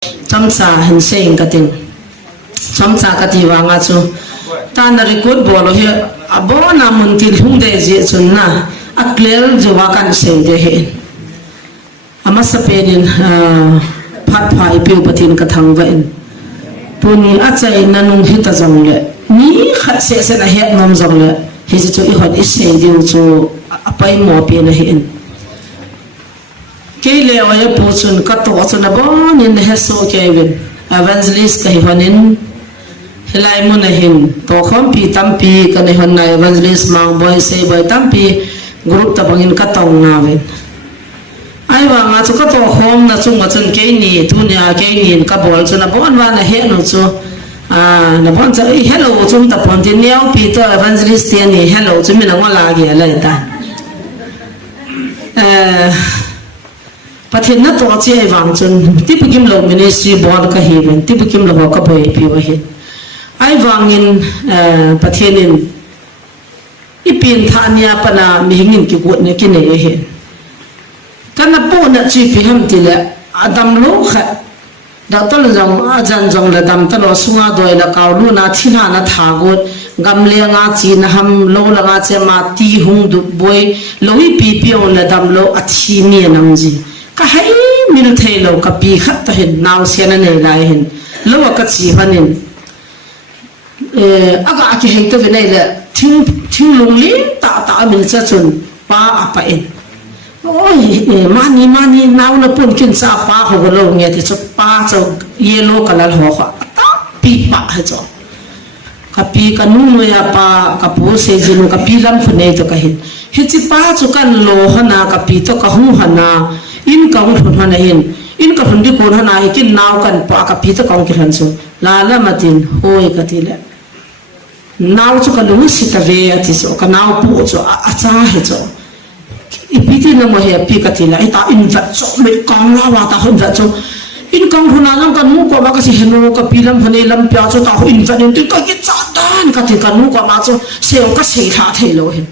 Chamsa hin saying cutting. Chamsa Kativa Gasu. Tana record bolo here. Abona Muntil Hunde Zuna. A clear Jovakan say the head. I must have paid in Papa Pupatin Katangvain. Puni Atsa in Nanum Hitazongle. Ni had says a head nomzongle. His to Ihod is saying to a pine more pain a hin. Kele oya pochun kato watson a bone in the Hesso Kevin. Evangelist Kahihonin. Hilai Munahin. Tokompi Tampi Kanihona Evangelist Mang Boy say by Tampi. Group tabang in Katong Navin. I want to cut off home, not so much on Kani, Tunia, Kani, and Kabul, so Nabon one a head or so. Nabon say hello to the Pontineo, Peter, Evangelist, and hello to Minawalagi like that. But he not what I want to Tipikim Low Ministry Board Kahaven, Tipikim Lohoka Boy, people here. I want in Patinin. Ipin Tanya Pana Mihing Kiput Kine. Can a bone at Chippy Hamtilla, Adam Loha, Datalazam, Ajanjong, the Damtalo, Sunga, Doila, Kauluna, Tinana Tagot, Gamleangati, Naham, Lola Matsema, Ti Hung, Boy, Louis Pipi on the Damlo, Atini and Namzi. Kahai Miltalo, Kapi, Hatahin, now Sienna Lahin, Lower Katsi Hanin. Aga Aki Vanilla. Ting lonely, ta min chun pa apa in. Oh, money, now no pun kin sa pa ho lo nge ti so pa so yellow color ho ha. Ta pi pa ha so. Kapi kanu ya pa kapu se jinu kapi lam phune to kahin. Hichi pa chu kan lo hana kapi to ka hu hana in ka hu hana hin. In ka hundi ko hana hikin naw kan pa kapi to ka kiran so. Lala matin hoi katile. Now to can sit a veatis or can now put a tahito. If it didn't know here, Picatilla, it are in that so make Kanga that so. In Kanguna can move over because he no capilam, Hanelam Piazzo, infinite to get done, Catikanuka Mazo, Seoka say hat halo him.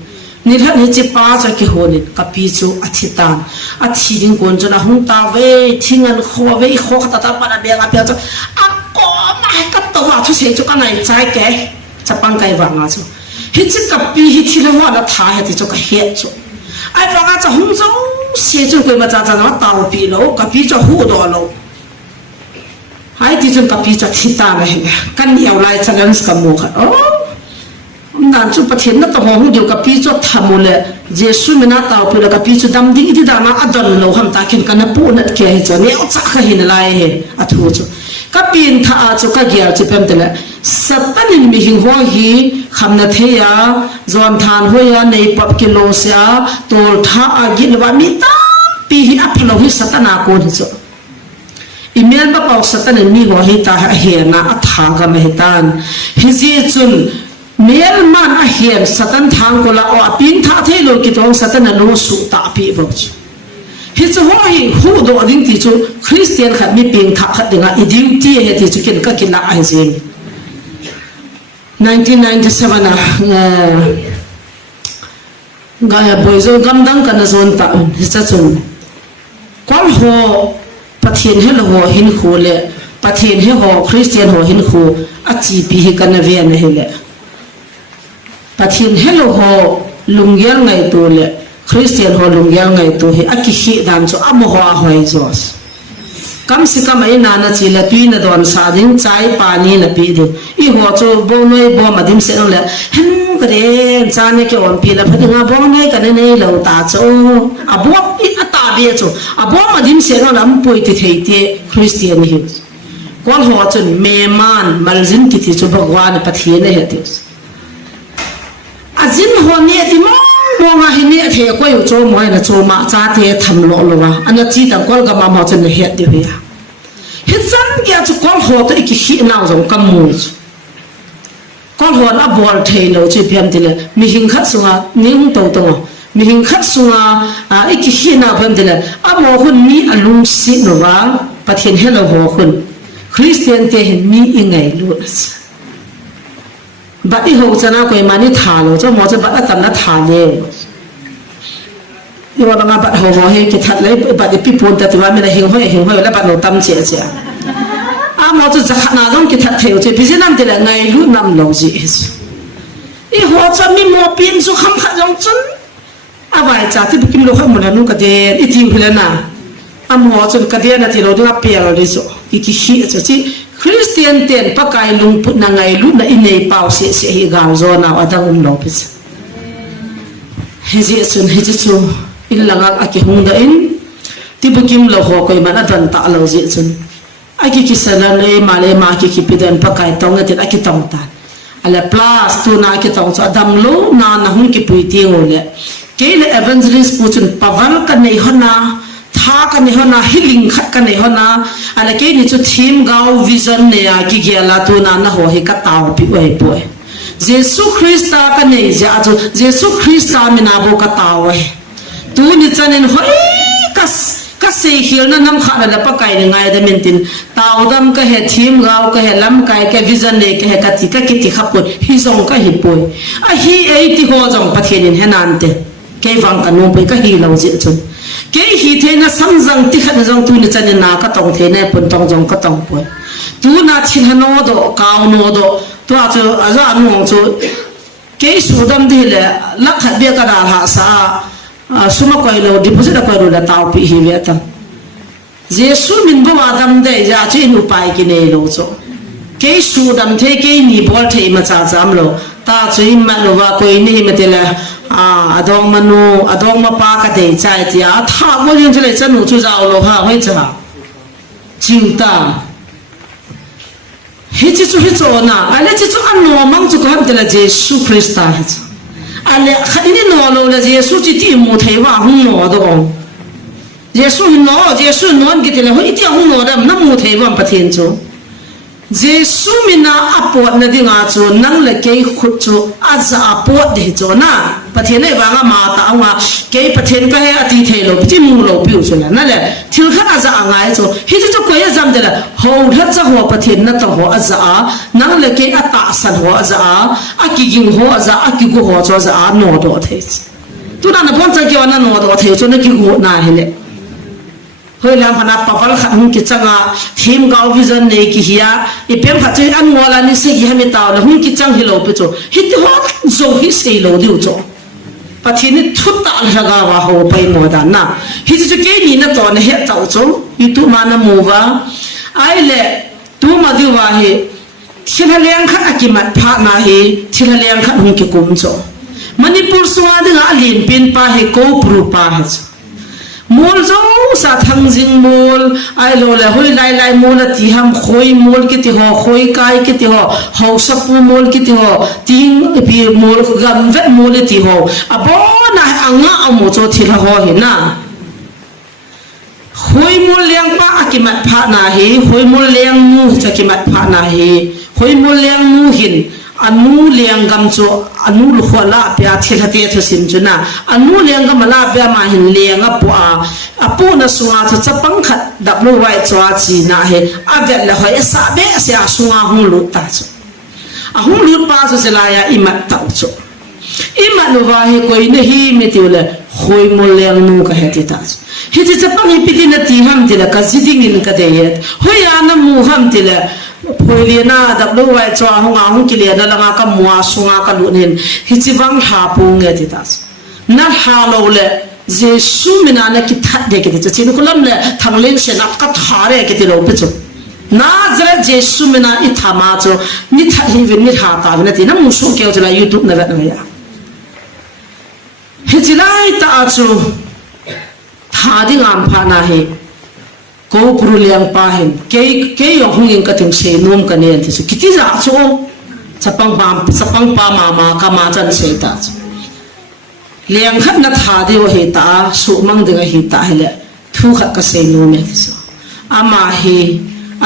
Nila Niti Pazza Kihoni, Capizo, a titan, a teething Gonjana Hunta, way, Ting and Hove, Hokata, Bella Piazza. A my cat to say to Kanai, Sapangkai Vangazo. Hits a capi, hit in a water tie, it took a head. I forgot a hunzo, see to Gimata, not our pillow, capita hood or low. I didn't capita titana, can you light a landscape? Oh, not to put him not a home, you capito tamule, the suminata, put a capito dam didama, I don't know how taking canapona case or the outside in a lie at Huzo. Capin ta to Kagia to Pentele. Satan in Mihing Hohi, Hamnatea, Zontan Hoya, Napop Kilosia, Tolta Agilvamita, Pihi Apollo, his Satana Konizo. Imelba of Satan and Mihohita here, na Ataga Mehitan. His Yetsun, Mailman here, Satan Tangola or a Pinta Taylor Kito, Satan and no suit people. His Hohi, who do I think to Christian had me being Takadinga, Iduti, it is to get Kakina Ising. 1997 Gaya Boyzo Gamdang Kanazon Taun, his tatun. Qual ho Patin Hill ho hin hole, Patin Hill ho Christian ho hin ho, Ati Pihi Canavian Hill. Patin Hill ho Lungyang Naitole, Christian ho Lungyang Naito, Aki Dam so Amoha Hoizos. Come see come in Nana Chilla, Pina Don Sardin, Chai Pani, and a piddy. You watch Bono, Bomadim Settle, Hengre, Zanek on Pila, putting a bonnet and a nail that's all. A bomb in a tabieto, a Bomadim Settle, and pointed Haiti, Christian Hills. One Horton, May man, Malzin Kitty to Bagwan, but he natives. As in Hornet, Monga Hinet here, quite so more than so much at Tamlola, and a cheat and Golga Mamot in the head. His son gets to call hot a key now on Camus. Call her a ball tail, Chipian Dilla, Mihin Katsuma, Ning Toto, Mihin Katsuma, Ikihina Pendilla, a more me a loom sinova, but in hello Hawkun. Christian take me in a lose. But the holds an aqua money talo, so much about a tale. You are about how he get but the people that run in a hill, but no tam chair. mo chu zakhat na dong ki that theu che bizinam te la ngai lu nam lo ji i ho cha mi mo pin su kham kha jong chun avai cha ti bukim lo kham na nu ka de i ti hulana amo chun ka de na ti lo dinga pe lo le so ki hi cha chi Christian ten pakai lung put na ngai lu na inei pau se hi gaw zo na adang lo pis hezi chun hezi chu ilanga aki hungda in tibukim lo ho koi mana dan ta lo ji chun aki kisala le male ma ki pidan pakai tong te aki tong ta ala plus tu na ki tong so adam lo na na hun ki pui ti ngole ke le evangelist pu chun paval ka nei hona tha ka nei hona healing khat ka nei hona ala ke ni chu thim gao vision ne a ki giala tu na na ho he ka taw pi oi poi Jesus Christa ka nei ja chu Jesus Christa mi na bo ka taw tu ni chanen hoi ka se hil na nam kha la pa kai ngai da mentin taw dam ka he thim gao ka he lam kai ka vision ne ka he ka ti ka ki ti khapun hi song ka hi poi a hi ei ti ho jong pathianin henan te ke wang ka no pe ka hi lo ji chun ke hi the na samjang ti khat jong tu ni chanen na ka tong the ne pun tong jong ka tong poi tu na chin hano do kaw no do tu a chu a za anu chu ke su dam di le la khat be ka da ha sa suma koi lo deposit koi lo da taw pi hi ve ta jesu min bo adam de ja chi nu pai ki ne lo cho ke su dam the ke ni bol the ma cha jam lo ta chui ma lo wa koi ni ma te la adong manu adong ma pa ka de chai ti a tha mo yin che le chen nu chu zao lo ha hoi cha jiu ta hi chi chu hi cho na ale chi chu an no mang chu ko ham de la jesu christa ale khadini no lo la jesu chi ti mu thei wa hung no do jesu no ki te la ho ti hung no da nam mu thei wa pathin chu jesu mina apot na dinga chu nang le ke khut chu aza apot de chu na pathin nei wa nga ma ta nga ke pathin ka he ati thei lo ti mu lo piu chu na le thil kha aza angai chu hi chu ko ya jam de la ho la cha ho pathin na ta ho aza nang le ke ata san ho aza aki ging ho aza aki gu ho cho za no do thei tu na bon cha ke wa na no do thei chu na ki gu na hele hoi lam phana pawal khat hung ki changa thim gaw vision nei ki hiya I pem kha chui an wala ni se hi hami taw la hung ki chang hi lo pe chu hi ti ho zo hi se lo diu chu pathin ni thut ta la ga wa ho pai mo da na hi chu ke ni na to na he taw chu I tu ma na mu wa ai le tu ma di wa he thil leng khat akimat pha na he thil leng khat hung ki kum chu manipur suwa de ga lin pin pa he ko pru pa ha mol zo sa thang jing mol ai lo la hoi lai mol ti ham khoi mol ki ti ho khoi kai ki ti ho ho sapu mol ki ti ho ting pi mol gam vet mol ti ho abona anga amo cho thil ho hi na khoi mol leng pa akimat pha na hi khoi mol leng mu chakimat pha na hi khoi mol leng mu hin anu liang gam cho anu lu khola pya thil hate thu sim chuna anu liang gam la pya ma hin liang apu na suwa cho chapang khat w y chwa chi na he avet la hoi sa be sia suwa hung lu ta cho a hung lu pa so se la ya imat ta cho imat lu wa he koi ne hi me ti le khoi mo liang nu ka he ti ta hi ti chapang hi pitin na ti ham ti la ka ziding in ka de yet hoi ana mu ham ti la Poiliana w y chwa honga hong kiliana langa ka mua sunga ka lunin hichiwang ha pu nge ti tas na ha lo le jesu mina na ki that de ki ti chin kulam le thanglen se na ka thare ki ti lo pe chu na zra jesu mina I thama chu ni tha hi ven ni ha ta na ti na mu su ke chu la youtube na na ya hichilai ta chu tha ding am pha na he ko puru liang pa hin ke yo hungin ka ting se nom ka ne ti su kiti za chu sapang pa ma ka ma chan se ta liang khat na tha de o he ta su mang de hi ta hele thu khat ka se nom me so ama he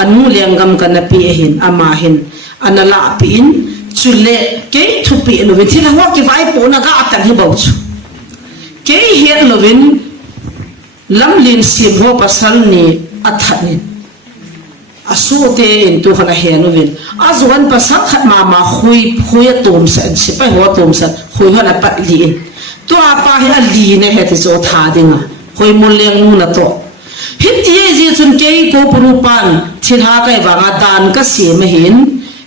anu liang gam ka na pi hin ama hin anala pin chule ke thu pi lo vin thila wa ki vai po na ga atan hi bo chu ke he lo vin lam lin sim ho pasal ni athanin asu te in tu khana he no vin azwan pasal khat ma khui tum sa si pa ho tum sa khui hana pat li in to apa he ali ne he ti so tha dinga khui mol leng nu na to hit ye ji จุนเกย์โกปรูปันทิหาไกบางดานก็เสียไม่เห็น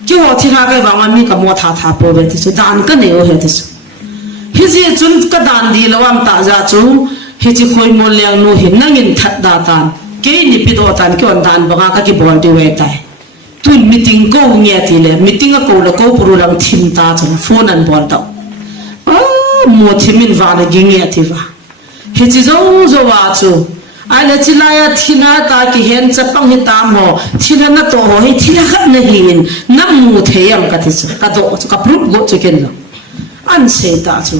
กี่ว่าทิหาไกบางมีกับมัวท่าท่าโปรเวทิสุดานก็เนียวเหตุสุฮิจิจุนก็ดานดีแล้ววันตาจาจูฮิจิคอยมอลเลียงนูหินนั่งยินทัดดาตานเกย์นิพิโดตันกี่วันดานบางก็กี่บอลดีเวตัยตุนมิติงก็เงียทีเลยมิติงก็แล้วก็ปรูลังทิมตาจังโฟนันบอลตามัวทิมินวาลกิเงียทีว่าฮิจิจ้องจ้ว่าจูไอ้เล็กลายที่น่าตาquiเห็นจะปังหิตามหัวที่นั่นน่ะโตหัวที่นั่นขัดไม่เห็นน้ำมูเทียมกันที่สุดกระโดดกับพรุบกดจุกันแล้วอันเสียตาจู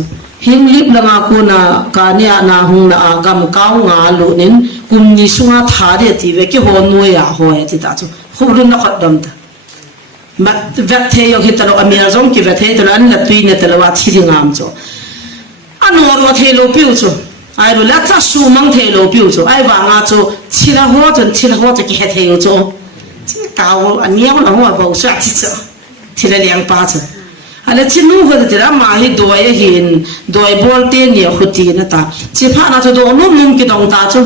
หิมลิบละมากูน่ะการเนี่ยน่าหงน่ะอากำก้าวงาลุนินกุมนิสุงาท่าเดียที่เวกี้หัวนัวยาหัวที่ตาจูขบรุนนักขัดดมตามาเวทเทียงหิตเราอเมริกาquiเวทเทียตเราอันละปีเนี่ยตเราว่าที่ดีงามจูอันวัวเทียโลปิวจูไอ้รู้แล้วถ้าสูมังเทโลปิวจูไอ้วางอาจูชิลาหัวจนชิลาหัวจะกี่เทโลจูที่เก่าอันนี้เราหัวบอกชัดที่สุดที่เราเลี้ยงปลาจูอะไรที่นู้นก็จะเรามาให้ด้วยเห็นด้วยบอลเตียนเนี่ยขุดตีนะตาที่ผ่านอาจูโดนนุ่มๆกี่ดงตาจู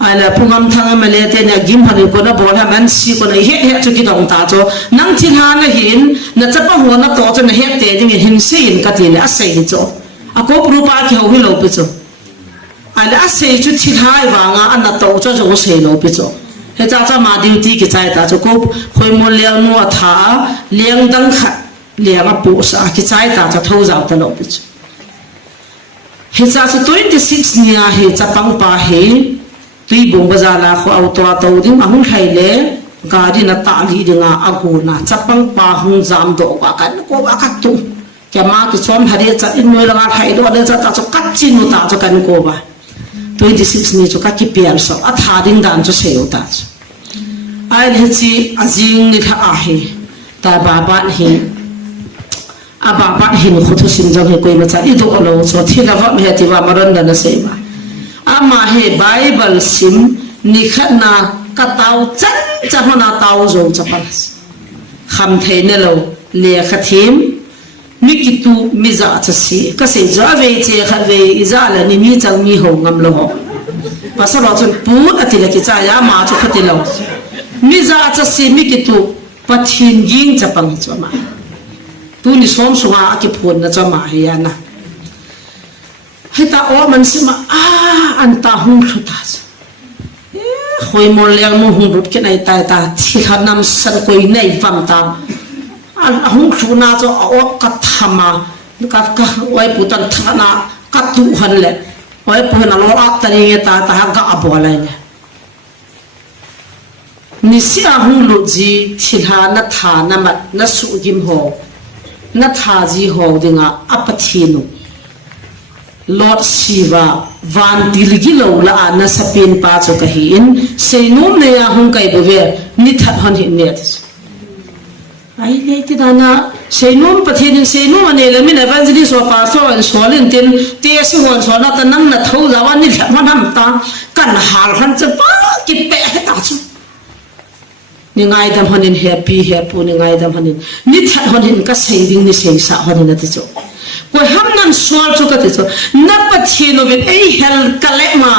ไอ้ละพุ่งทางมาเลเตียนเนี่ยกิมพันธุ์คนละบอลให้มันสีคนละเฮ็ดจูกี่ดงตาจูนั่งที่หาเนี่ยเห็นน่าจะป้าหัวนักโตจนเฮ็ดเตียนยังเห็นสีนกันทีเลยอาศัยจูอากูปรูปาที่เขาให้เราไปจูไอ้ละเสียจุดที่ท้ายวางอันนั้นโตจะจะเสียโลปิโจเฮจ้าจะมาดิวตีกิจใจตาจะก็คอยมัวเลี้ยงนัวท้าเลี้ยงดังขัดเลี้ยงปูสากิจใจตาจะทุ่งจะตลอดปิโจเฮจ้าจะ26เนี่ยเฮจะปังปะเฮตุยบุงบจาลาเขาเอาตัวโตดิ้งอาหุ่นไทยเล่การดินตาลีดึงอากูน่ะจะปังปะหุ่นจามโดกว่ากันก็ว่ากันตุแกมากิจวัตรหาเรื่องจะอินโวยละงาไทยด้วยเรื่องจะตาจะกัดจินุตาจะกันก็ว่า26นี่จุกกี่เปียร์สอัฐาดิ่งดันจะเสียวตาจไอ้เรื่องที่อาจิงนี่ท่าอาเหแต่บาบันเห็นอาบาบันเห็นขุดสินจังเฮกุยมาจากอีดูอโลจที่เราว่าไม่เห็นที่ว่ามารันดันเสียมาอามาเฮไบเบิลซิมนี่ขณะกัตาวจันจะหัวหน้าตาวโจจะพันคำเทนเราเลี้ยขทีมมิกิตูมิจาจะสีก็เสียจะเวเจขัดเวอิจาลนี่มีจังมีหงงามโลหะภาษาเราจนพูดอธิเลกิจายามาจุขัดเรามิจาจะสีมิกิตูปัทหินยิงจะปังจะมาตูนิสอมสุงาอักพูนจะมาเฮียนะให้ตาโอมันสิมาอันตาหงสุดาสคอยมอลเลียงมุหงรุดกันไอตายตาที่ขานำสันคอยในฟังตาอันหุ่นชูน่าจะเอากัดทำมากัดก็ไว้ปุตันทานากัดตุหันเลยไว้ปุหันเราอัตตานี่ตาหักกับอับอะไรเนี่ยนิสิอาหุ่นลุจีทิลานัทานามัดนัสุกิมโฮนัทาจีโฮดิงาอัปทีนุลอดชีวาวันดิลกิโลละอานาสปินปาจุกะหินเซนุมเนียหุ่นไก่บเวนิทัดหันหินเนี่ยไอ้เล็กที่นั่นนะเซนุมประเทศนี้เซนุมอันนี้เลยมินเอวันจีสวาปาสวาสวาลินตินเตียสิวันสวานัตนั่งนัทหูจาวันนี้แหละมันทำตากันหาหันจะป้ากิเปะให้ตาจุนี่ไงดำหันนินแฮปปี้แฮปปี้นี่ไงดำหันนินนี่ทัดหันนินก็เสียดิ้งนี่เสียสะหันนินนั่นที่จุก็ห้ามนั่นสวาจุกที่จุนับประเทศนู้นไอ้เฮลกัลเลมา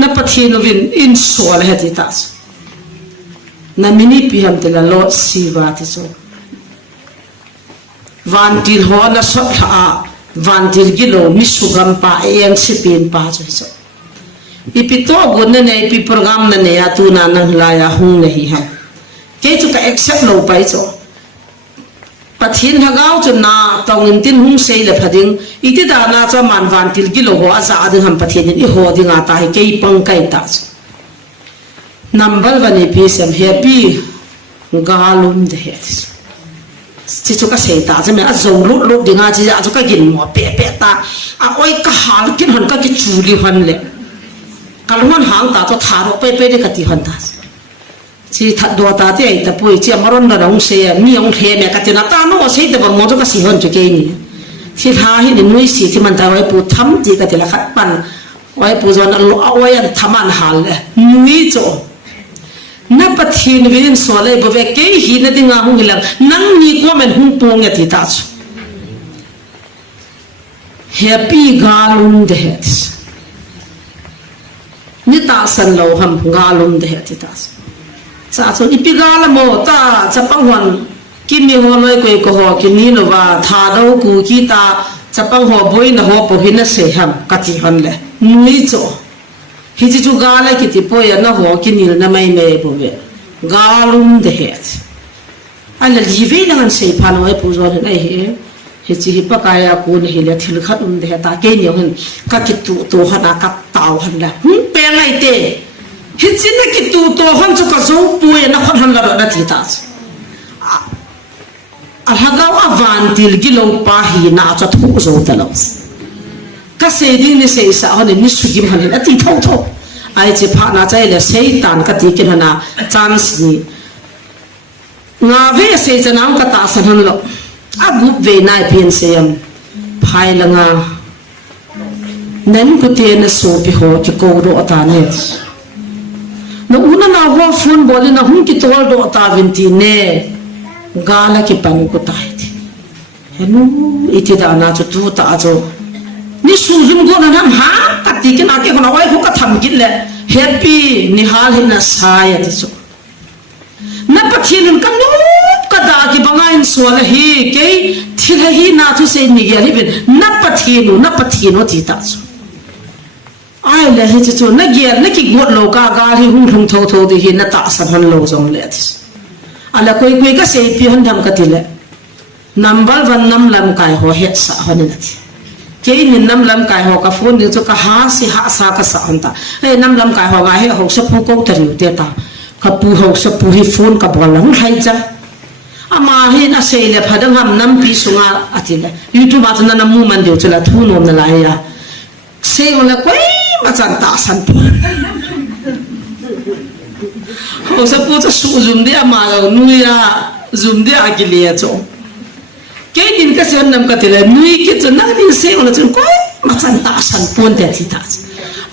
นับประเทศนู้นอินสวาเลห์ที่ตาจุนามินิพิฮัมเตลาโลสีวาติโซวันที่หัวนัสขะวันที่กิโลมิสุกัมปะเอียงสิปีนปะจุโซอีพิโตกุนเนอีพิโปรแกรมเนยอาตูนานังลายาหุงเนฮิฮัมเกจุกะเอ็กเซปโลไปโซปัทหินฮักเอาจนนาตองอินตินหุงเซเลพดิงอีติดานาจามันวันที่กิโลหัวอาซาดิฮัมปัทหินอีหัวดิงาตาฮิเกยปังไกตาโซnumber one episode happy galum de hes chi chuka seita jame a zong lut dinga chi a chuka gin mo pe ta a oi ka hal kin hon ka ki chuli hon le kalhon hang ta to tharo pe de ka ti hon ta chi that do ta te ai ta pui chi amaron da rong se mi ong the me ka ti na ta no se de bang mo to ka si hon chu ke ni chi tha hi ni nui si ti man ta wai pu tham ji ka ti la khat pan wai pu zon a lo a wai an thaman hal le nui choนับปฏินวินสวเลยบ่เวกเกยหินดิงาหุงหิลังนั่งมีกว่ามันหุงปงยติตาช happy galum de het นี่ตา ta san lo ham ngalum de ti ta sa so ipigala mo ta chapang hon kimi ho loi koi ko ho kimi lo wa tha do ku ki ta chapang ho boi na ho po hin se ham ka chi hon le nui cho hi chi chu ga la ki ti po ya na ho ki nil na mai me bo ve galum de he ala li ve na se pa no e pu zo na he hi chi hi pa ka ya ku ni hi le thil khat de ta ke ni hon ka ki tu to hana ka tau han la pe ngai te hi chi na ki tu to hon chu ka zo pu ya na khat han la na ti ta alhagaw avantil gilaw pa hi na cha thu zo talo ka se ding ni se sa hon ni su gim han ati thau thau ai che pha na chai le seitan ka ti kin hana chance ni nga ve se chanam ka ta san han lo a gup ve nai pian sem phai la nga nan ko te na so pi ho ki ko ro ta ne no una na ho phun boli na hun ki tol do ta vin ti ne gala ki pan ko tai thi henu iti da na chu tu ta cho ni su zum go na nam ha ka ti ke na ke ko na wai ko ka tham ki le happy ni hal hin na sa ya ti so na pa thin kan no ka da ki bangain so la hi ke thil hi na thu se ni ge hi ben na pa thin ti ta so ai le hi chu na ge na ki got lo ka ga hi hung thung tho tho di hi na ta san han lo jong le ti ala koi ka se pi han dham ka ti le number 1 nam lam kai ho het sa ho ni na ti ke ni nam lam kai ho ka phone ni chu ka ha si ha sa ka sa anta he nam lam kai ho ga he ho sa pu ko ta ri te ta ka pu ho sa pu hi phone ka bol lang hai cha ama he na se le phadang ham nam pi sunga ati le youtube at na mu man de chu la thu no na la ya se on la koi ma chan ta san pu ho sa pu cha su zum de ama ga nu ya zum de a ki le cho ke din ka se on nam ka te le nui ki chu na din se on la chu koi ma chan ta san pon te ti ta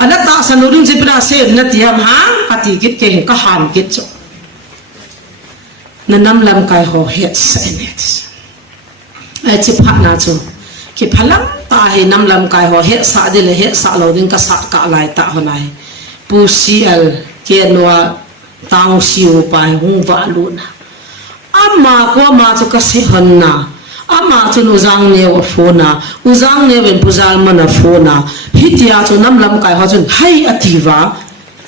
ana ta san no rin je pra se na ti ham ha ka ti kit ke ka ham kit cho na nam lam kai ho het sa ne ai chi pha na chu ki phalam ta he nam lam kai ho het sa de le het sa lo din ka sa ka lai ta ho nai pu si al ke noa tang siu pai hu wa lu na amma ko ma chu ka se hon na ama chu nu jang ne wa fo na u jang ne wen pu jal ma na fo na hitia chu nam lam kai ho chun hai ativa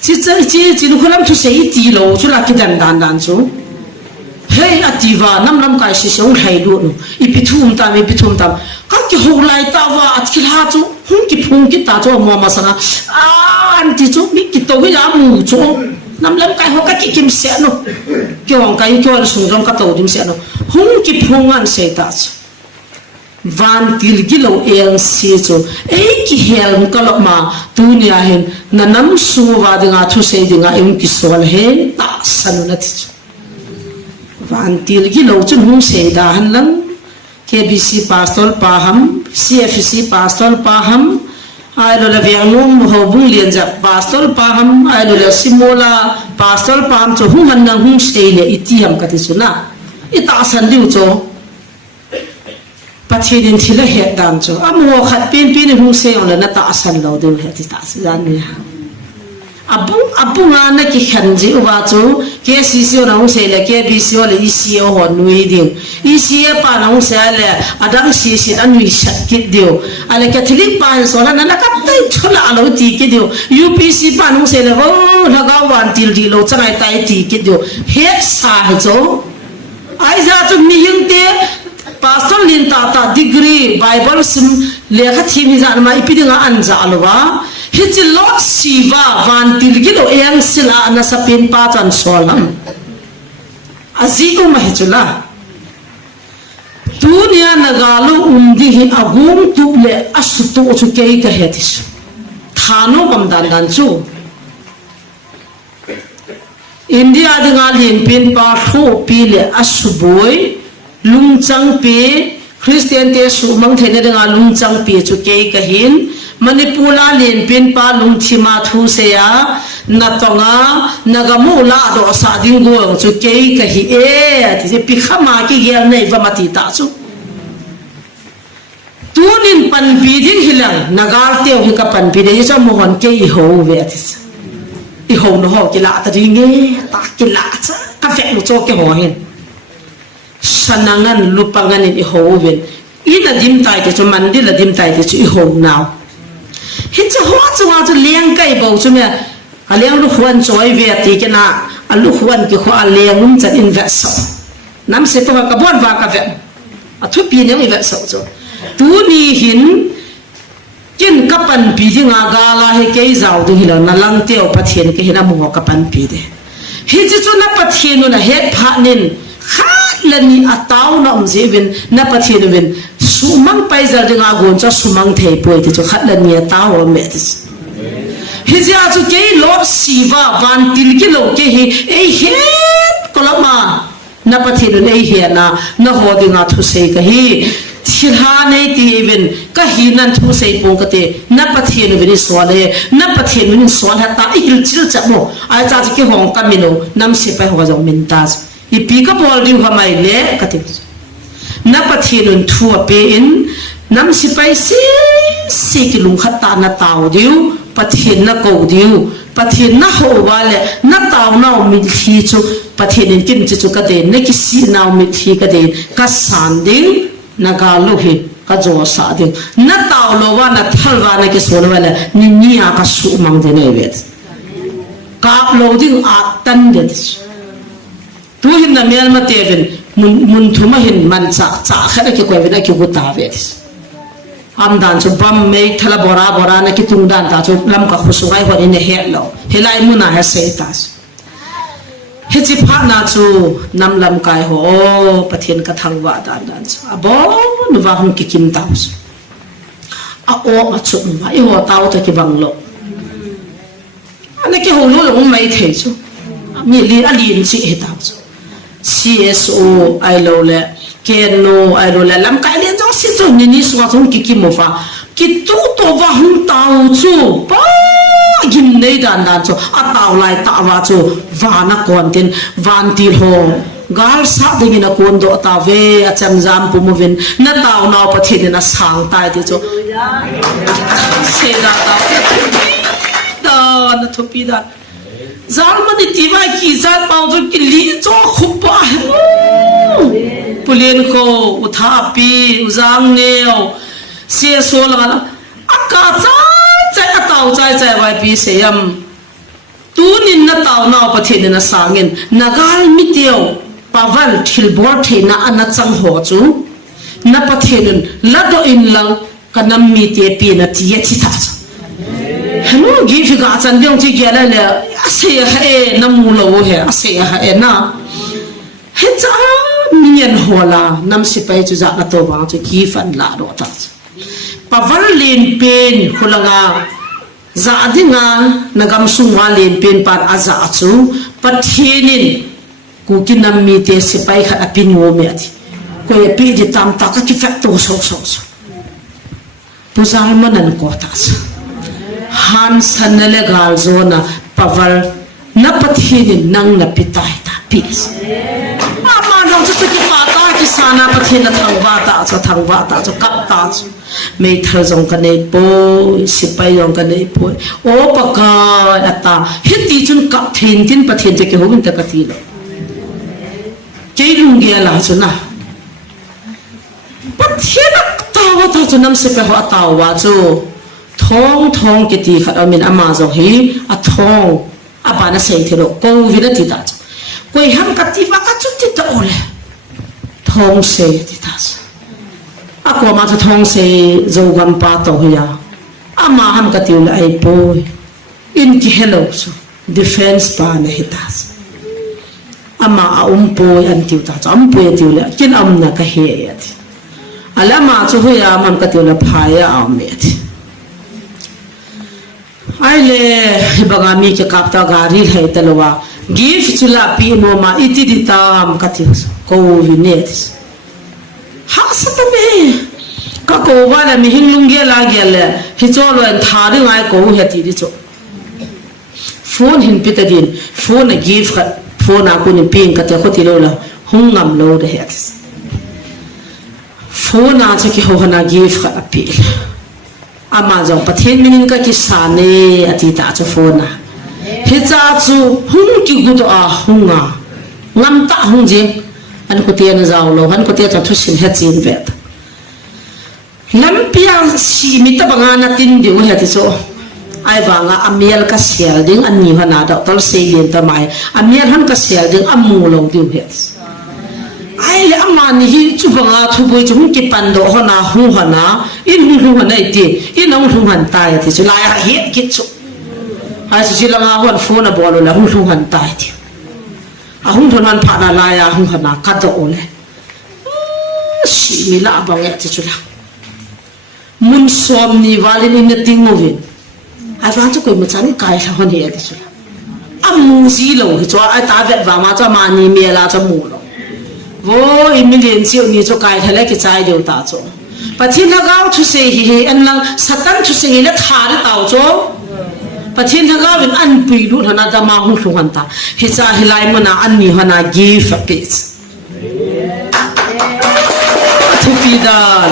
chi nu kholam thu se ti lo chu la ki dan dan chu hey ativa nam lam kai si song hai lu no ipithum ta ka ki ho lai ta wa atkil ha chu hung ki phung ki ta chu mo ma sana an ti chu mi ki to ya mu chu nam lam kai ho ka ki kim se no ki hong kai ko sung ram ka to dim se no hung ki phung an se ta chu van til gilo el si chu ei ki hel ka lo ma tu ni a hen na nam su wa de nga thu se de nga em ki sol he ta san na ti chu van til gilo chun hung se da han lang KBC pastor paham CFC pastor paham ai lo la viang nong ho bung lian ja pastor paham ai lo la simola pastor paham cho hung han nang hung se le itiam ka ti suna ita san diu cho pathi din thila he dan cho amo khat pin ni hung se on la na ta san lo de he ti ta san ni ha abung na ki khanji uwa chu KCC na hung se le KBC le ECO ho nui ding ECA pa na hung se le adang CC an nui sat kit dio ale catholic pa so na na ka tai thola alo ti ki dio UPC pa na hung se le ho na ga wan til di lo chanai tai ti ki dio he sa ha cho ai za chu mi hing te pastor lin ta degree bible sim lekha thimi jan ma ipidinga anja alwa hichi lot siva van tilgido yang sila na sa pin pa chan solam azigo ma hichula dunia nagalu umdi hi agum tu le asutu chu kei ka hetis thano bam dan chu india dinga lin pin pa tho pi le asuboi lungchang pi Christian te su mang thene nga lungchang pi chu ke ka hin manipula len pin pa lungthima thu se ya na tonga nagamu la do sa ding go chu ke ka hi e ti pi khama ki gel nei va mati ta chu tunin pan pi ding hilang nagal te hi ka pan pi de so mohon ke hi ho ve ti i ho no ho ki la ta ri nge ta ki la cha ka fe no cho ke ho hen sanangan lupangan i ho ven ina dim tai ke cho mandi la dim tai ke chu i ho now hi cha ho chu liang kai bo chu me a liang lu huan choi ve ti ke na a lu huan ki kho a liang cha in ve so nam se to ka bon va ka ve a thu pi ne i ve so cho tu ni hin kin kapan pi ji nga ga la he ke zau du hi la na lang teo pathian ke hina mo kapan pi de hi chu na pathian na he pha nin kha lani ataw na umje vin na pathian vin sumang pai zal de nga gon cha sumang thei poi ti chu khat lani ataw me ti hi ja chu ke lo siwa van til ki lo ke hi ei he kolama na pathian ei he na ho de nga thu se ka hi thilha nei ti even ka hi nan thu sei pong ka te na pathian vin swale na pathian vin swal ha ta il chil cha mo ai cha ki hong ka mino nam se pa ho jong min ta i pi ka bol ri ha mai le ka te na pathian thu pe in nam si pai si ki lung khat ta na taw diu pathian na ko diu pathian na ho wale na taw na mi thi chu pathian in kim chu ka te ne ki si na mi thi ka de ka san ding naga lo hi ka jo sa de na taw lo wa na thal wa na ke so lo wala ni ni a ka su mang de ne vet ka lo ding a tan de tu hin na mel ma te ven mun thu ma hin man cha kha ke ko ven a ki gu ta vet am dan chu bam me thala bora na ki tung dan ta chu lam ka khusu ngai ho ni ne he lo helai mu na ha se ta he chi pha na chu nam lam kai ho pathian ka thangwa dan chu abo nu wa hum ki kim taw a o ma chu ma i ho taw ta ki bang lo ana ki ho lo lo mai the chu mi li a lin chi he taw chu CSO ai lo le keno ai lo le lam kai le jo si chu ni suwa chu ki ki mo fa ki tu to wa hum taw chu pa gim nei dan chu a taw lai ta wa chu wa na kon tin van ti ho gal sa ding na kon do ta ve a cham jam pu mo vin na taw na pa thi na sang tai ti chu se da ta na thopi da zal ma di ti vai ki zal pau chu ki li cho khup pa pulen ko utha pi uzang neo se so la aka cha ataw chai vai pi se yam tu nin na taw na pathin na sangin nagal miteo paval thilbor theina ana chang ho chu na pathin la do in lang kanam mi te pi na ti chi tha hanu gi fi ga chan dong chi ge la le ase ha e na mu lo he ase ha e na he cha mien hola nam si pai chu za na to ba chu ki fan la ro ta paval len pen khulanga za dinga nagam sunga len pen par aza chu pathinin ku kinam mi te si pai kha apin ngo me ati ko ye pi di tam ta ka ki fa to so puzal manan ko ta han sanale gal zona paval na pathinin nang na pitai ta pis ama no chu ki pa ta ki sana pathin na thangwa ta chu kap ta chu me thar jong ka nei po sipai jong ka nei po o paka ata hiti chun kap thin tin pathin te ke hobin ta ka ti lo chei lung ge la chu na pathin ta wa ta chu nam se pe ho ta wa chu thong ke ti khat amin ama zo hi a thong apa na sei thelo ko vi na ti ta koi ham ka ti va ka chu ti to ole thong se ti ta ako ma cha thong se zo gam pa to ya ama ham ka ti la ai po in ki hello so defense pa na hitas ama a po an ti ta am po ti la kin am na ka he ya ti alama chu ya mam ka ti la pha ya am me ti ai le bagami ke kapta gari hai talwa give chula pi no ma iti di tam kathi ko vinet ha sa to me ka ko wala mi hinglung ge la ge le hi cholo an thari ngai ko he ti di cho phone hin pitadin phone a give kha phone a kun ping ka te khoti lo la hungam lo de he phone a che ki ho na give kha pi ama jong pathen minin ka ki sane ati ta cho phone he cha chu hung ki gu do a hunga ngam ta hung je an ko tia na zaw lo han ko tia cha thu sin he chin vet lampia si mi ta banga na tin diu he ti so ai wanga amiel ka sial ding an ni hana da tol se yen ta mai amiel han ka sial ding amu lo diu he ai le amani hi chu banga thu boi chu ki pan do hona hu hana in hu hana ti in ong hu han tai ti chu la ya he ki chu ai chu la nga hon phone a bolo la hu han tai ti a hung thon han pha na la ya hu hana ka do ole si mi la bang ti chu la mun som ni walin in ting ovin ai van chu ko mu chan kai sa hon he ti chu la amu ji lo hi chu ai ta vet wa ma cha ma ni me la cha mu lo vô million chiều ni cho cái thế này cái trái đều ta cho, và thiên thác gạo chú sei hi anh lang satan chú sei là thà để tao cho, và thiên thác gạo bên ăn bì luôn hả na đam mê hung hăng ta, hi cha hi lai mà na ăn ni hả na give a bit, thu pi dan,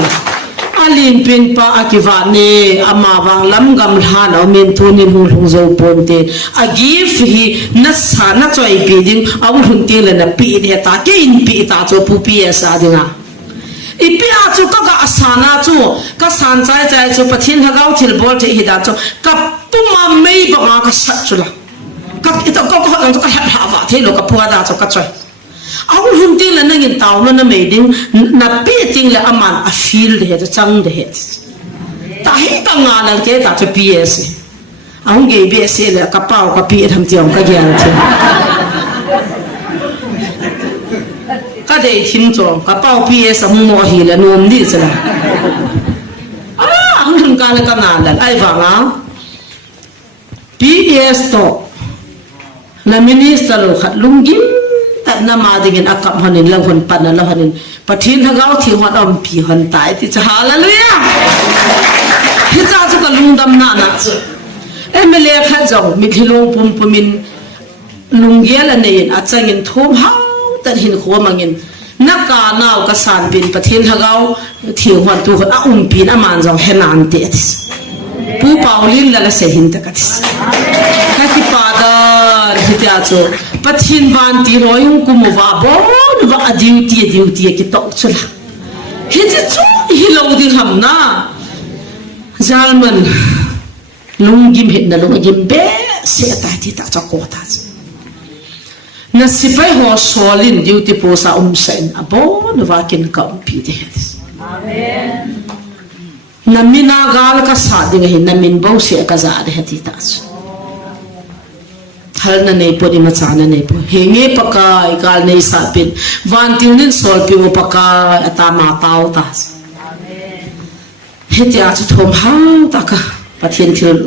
alim pin pa akivat ne ama wang lam gam han au min thu ni hung hung zo pon te, a give hi na sa na choi pi ding au hun te le na pi de ta ke in pi ta cho pu pi asa dinga i pi a chu ka ga asana chu ka san chai chai chu pathin ha gau thil bol the hi da chu ka pu ma mei ba ma ka sat chu la ka ita ko ko lang chu ka ha wa the lo ka pu da chu ka choi au hun te le na ngin taw na mei ding na pi ting le aman a feel de he chang de he ta hi ka nga na ke ta chu pi ase ang ge be se le ka pau ka pi tham tiang ka gyal the ka de thim cho ka pau pi ase mu mo hi le nom ni cha ang hun ka le ka na la ai wa nga ps to na minister lo khat lungim tat na ma dingin akap hanin lang hun pan na hanin pathin hagau thi hot om pi hon tai ti cha hallelujah hi cha chu ka lungdam na na emele kha jong mi thilong pum pumin lungial anein achangin thum hau tan hin kho mangin naka naw ka san bin pathin hagau thi hon tu hot a pin aman jong henan te pu paulin la se hin ta ka tis ka ki pada hitia chu pathin van ti royung kumuwa bon wa duty ki to chula hiti chu hi lo ding ham na zalman lungim het na lungim be se ta ti ta cha ko ta na sipai ho solin duty po sa sen abon wa kin ka pi de amen na mina gal ka sa ding hin na min bo se ka za de hati ta hal na nei po ni ma cha na nei po he nge pakai kal nei sa pin van tiu nin sol pi o pakai ata ma tau ta amen he ti a chu thom hang ta ka pathian thil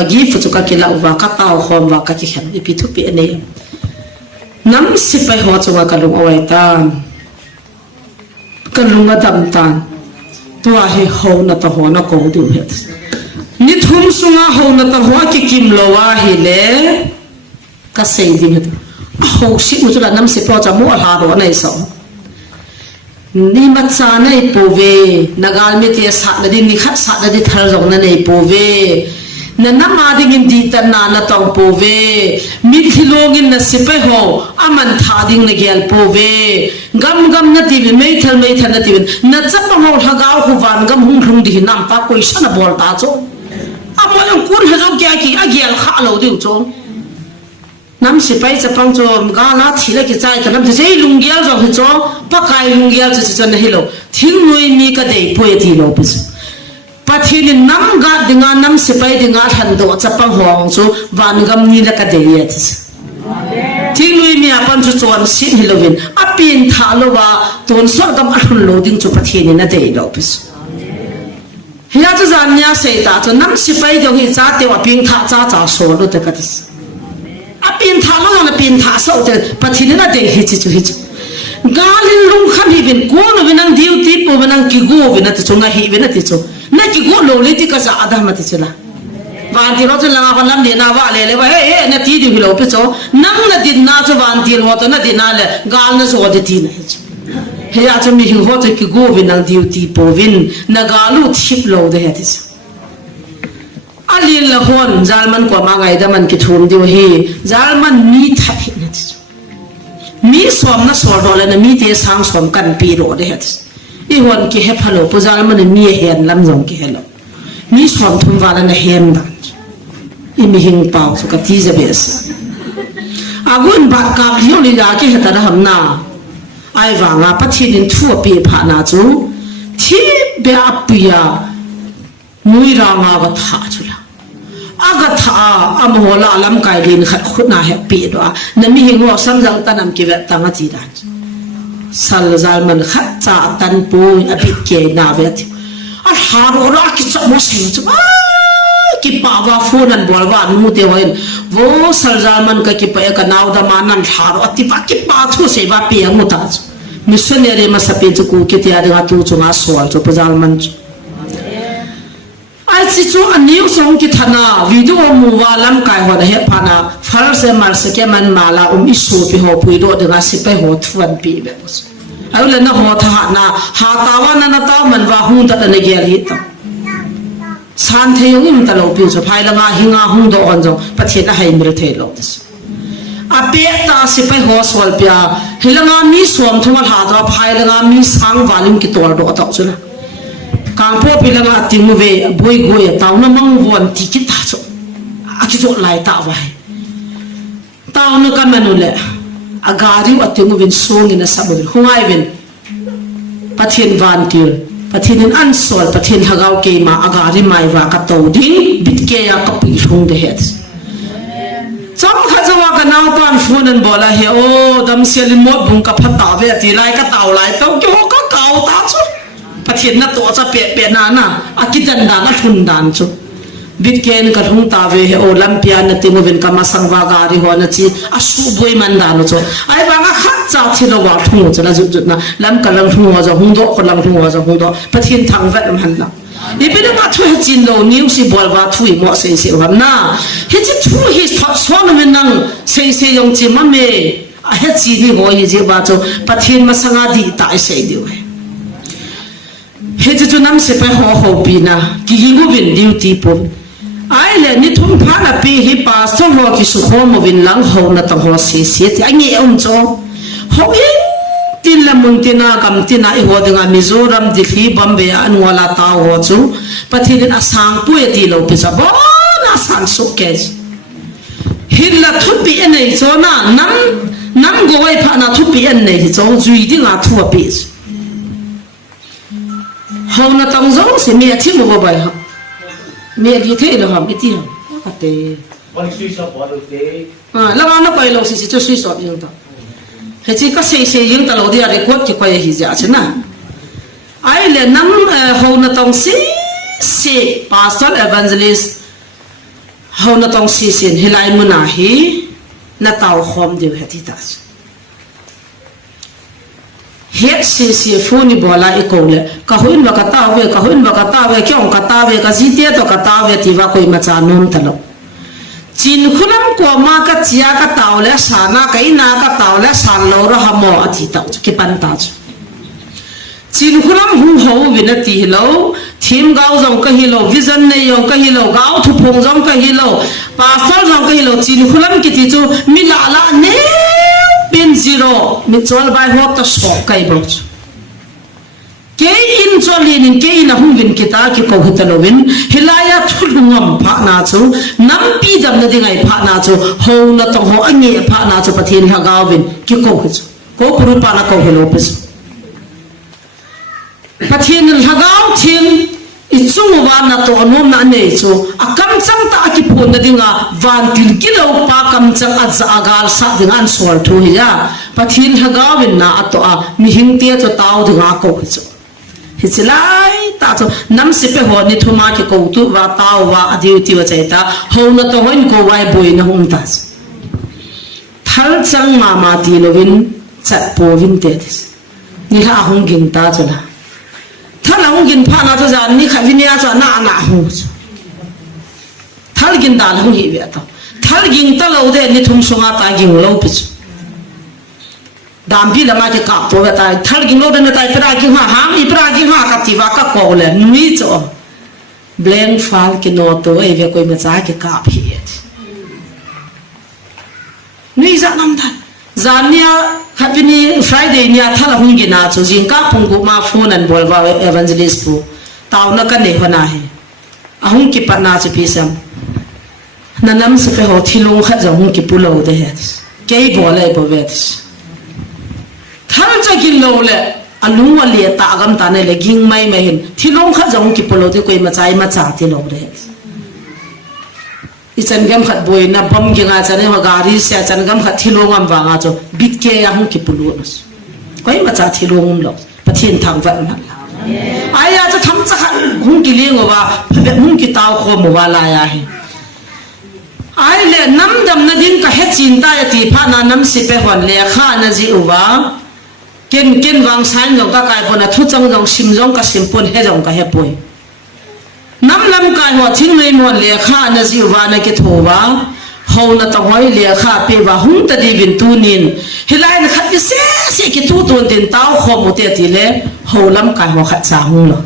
agi fu chu ka ke la wa ka tau khom wa ka ki khan pi thu pi nei nam si pai ho chu ka lung awai ta ka lung dam tan to a he ho na ta ho na ko du he ni thum sunga ho na ta ho ki kim lo wa hi le ka sei ding ho si u chu la nam si po cha mo ha ro nei so ni ma cha nei po ve nagal me ti sa na ding ni khat sa na di thar jong na nei po ve na nama ding in di tan na tong po ve mi thilong in na si pe ho aman tha ding na gel po ve gam na ti me thal na ti na chap ho ha gaw hu van gam hung hung di nam pa koi sa na bol ta cho amon kun ha jo kya ki a gel kha lo di cho nam si pai cha pang cho ga na thi la ki chai ta nam sei lung gel jo hi cho pa kai lung gel cha cha na hello thing noi mi ka dei po ti lo pu pathin nam ga dinga nam si pai dinga than do cha pang hong chu van gam ni la ka dei ya ti thing noi mi apan chu chon sin hilovin a pin tha lo wa ton so gam a hun lo ding chu pathin na dei lo pu hiya cha zan nya sei ta cho nam si pai dong hi cha te wa ping tha cha so lo ta ka ti pin tha lo na pin tha so te pathin na de hi chu hi chu galin lung khan hi bin ko no binang duty po binang ki go bina ti chunga hi bina ti chu na ki go lo le ti ka sa adha ma ti chula van ti ro chu la ga lam de na wa le ba he na ti di hi lo pe chu nang na din na chu van ti ro to na din na le gal na so de ti na hi chu he ya chu mi hi ho te ki go binang duty po vin na galu thip lo de he ti chu alin la hon zalman ko mangai da man ki thum diu hi zalman mi thai na mi som na sor do la na mi te sang som kan pi ro de het I hon ki he phalo pu zalman mi hen lam jong ki hello mi som thum wala na hen dan I mi hing pau su ka ti zabes agun ba ka hiu li ya ki heta da hamna ai wa nga pathin in thu pi pha na chu thi be apia mui ra nga ga tha chula aga tha amhola alam kai lin khat khuna he pi do na mi hingo samjang tanam ki vet tanga chi dan sal zalman khat cha tan pu apit ke na vet a haro ra ki cha mo sing chu ki pa wa phone an bol wa nu te hoin wo sal zalman ka ki pa ka naw da manan haro ati pa ki pa thu se ba pi ang ta missionary ma sapi chu ku ki tia da tu chu nga sol chu zalman ai chi chu aniu song ki thana video mu wa lam kai ho da he phana far se mar se ke man mala isu pi ho pui do da si pe ho thuan pi be ai le na ho tha na ha ta wa na ta man wa hu da na ge ri ta san the yong im ta lo pi so phai la nga hinga hu do on jo pathe na hai mir the lo this a pe ta si pe ho sol pia hilanga mi som thuma ha da phai la nga mi sang walim ki tor do ta chu na kang po pilanga timu ve boy goya tauna mang won tikit ta so aki so lai ta wa tauna ka manule agari atimu vin song in a sabul hungai vin pathin vantil pathin an sol pathin hagau ke ma agari mai wa ka to ding bitke ya ka pi hung de het cham khajawa ka naw pan phone an bola he o dam selin mo bung ka phata ve ti lai ka taw lai to ki ho ka kaw ta chu pathin na to cha pe na na akidan da na thun dan chu bitken ka thung ta ve he olympia na timu ven ka masangwa gari ho na chi asu boi man da no chu ai ba nga khat cha thilo wa thung chu na ju na lam ka lang thung wa ja hung do ko lang thung wa ja hung do pathin thang vet man la ni pe na thu chin lo new si bol wa thui mo se se wa na he chi thu hi so na men nang se yong chi ma me a he chi ni ho ye je ba chu pathin masanga di ta se di we he chu nam se pe ho pina ki hingu vin duty pon ai le ni thum pha na pi hi pa so ho ki su ho mo vin lang ho na ta ho se ti angi cho ho in tin la mun tina kam tina I ho denga mizoram dikhi bombe an wala ta ho chu pathin asang pu e ti lo pi sa bo na san so ke hin la thu pi nei cho na nam go wai pha na thu pi nei cho zui di nga thu pi hầu na tông giống sẽ mẹ thiếu một bài học mẹ đi thế là học cái tiền cái tệ lâu nó quay lâu thì cho suy sọt những tao thế chỉ có xây những tao lâu đi à record thì quay gì vậy chứ na ai là năm hầu na tông si pastor evangelist hầu na tông si xin hilai muna hi na tao khom điều hết thì ta hết si phone bola ikole ka huin wa kata we kyong kata we ka jite to kata we ti wa koi macha nom talo chin khulam ko ma ka chia ka taule sana kai na ka taule san lo ra hamo athi ta ki pan ta chin khulam hu ho vinati hilo thim gao jong ka hilo vision nei yong ka hilo gao thu phung jong ka hilo pastor jong ka hilo chin khulam ki ti chu milala ne pin zero mi chol bai ho ta so kai bo ke in cholin in ke in hung vin kita ki ko hitalovin hilaya thulungam pha na chu nam pi dam na dingai pha na chu ho na to ho ange pha na chu pathin hagawin ki ko hu ko puru pa na ko helo pis pathin hagaw thin ichung wa na to anom na nei chu akam chang ta ki phun na dinga van til kilo pa kam chang aza agal sa dingan swal thu hiya pathin hagawin na ato a mi hing tia cho taw dinga ko chu hichilai ta cho nam si pe ho ni thuma ki ko tu wa taw wa adiu ti wa chaita ho na to hoin ko wai boi na hum ta thal chang ma ti lovin chat po vin te dis ni ha hung ging ta chana thal hung gin pha na to jan ni kha vin ya cha na hu thal gin dal hung hi ve ta thal ging ta lo de ni thum sunga ta ging lo pi dam bi la ma ke kap to ta thal ging lo de na ta pra ki ha ham i pra ki ha ka ti wa ka ko le ni cho blank file ki no to ai ve koi ma cha ki ka phi ni za nam than zania happy Friday nia thala hung gi na chu jing ka phung gu ma phone an bol wa evangelist pu taw na kan ne hona he ahung ki pa na chu pi sam nanam se pe ho thilung kha ja hung ki pulo de he ke bol ai bo ve thang cha gi lo le alung wa le ta gam ta ne le ging mai mai hin thilung kha ja hung ki pulo de koi ma chai ma cha ti lo de isan gam khat boy na bom gi nga chane ho gari se chan gam khat thilong am wa nga cho bit ke ya hung ki pulu nos koi ma cha thilong lo pathin thang va na ai ya cha tham cha hung ki leng wa hung ki taw kho mo wa la ya he ai le nam dam na din ka he chin ta ya ti pha na nam si pe hon le kha na ji uwa ken wang san jong ka kai pon na thu chang jong sim jong ka sim pon he jong ka he poi nam lam kai ho thing nei mon le kha na ji wa na ke thowa ho na ta hoi le kha pe wa hung ta di vin tu nin hilai na khat se ki tu ton tin taw kho mo te ti le ho lam kai ho khat sa hung lo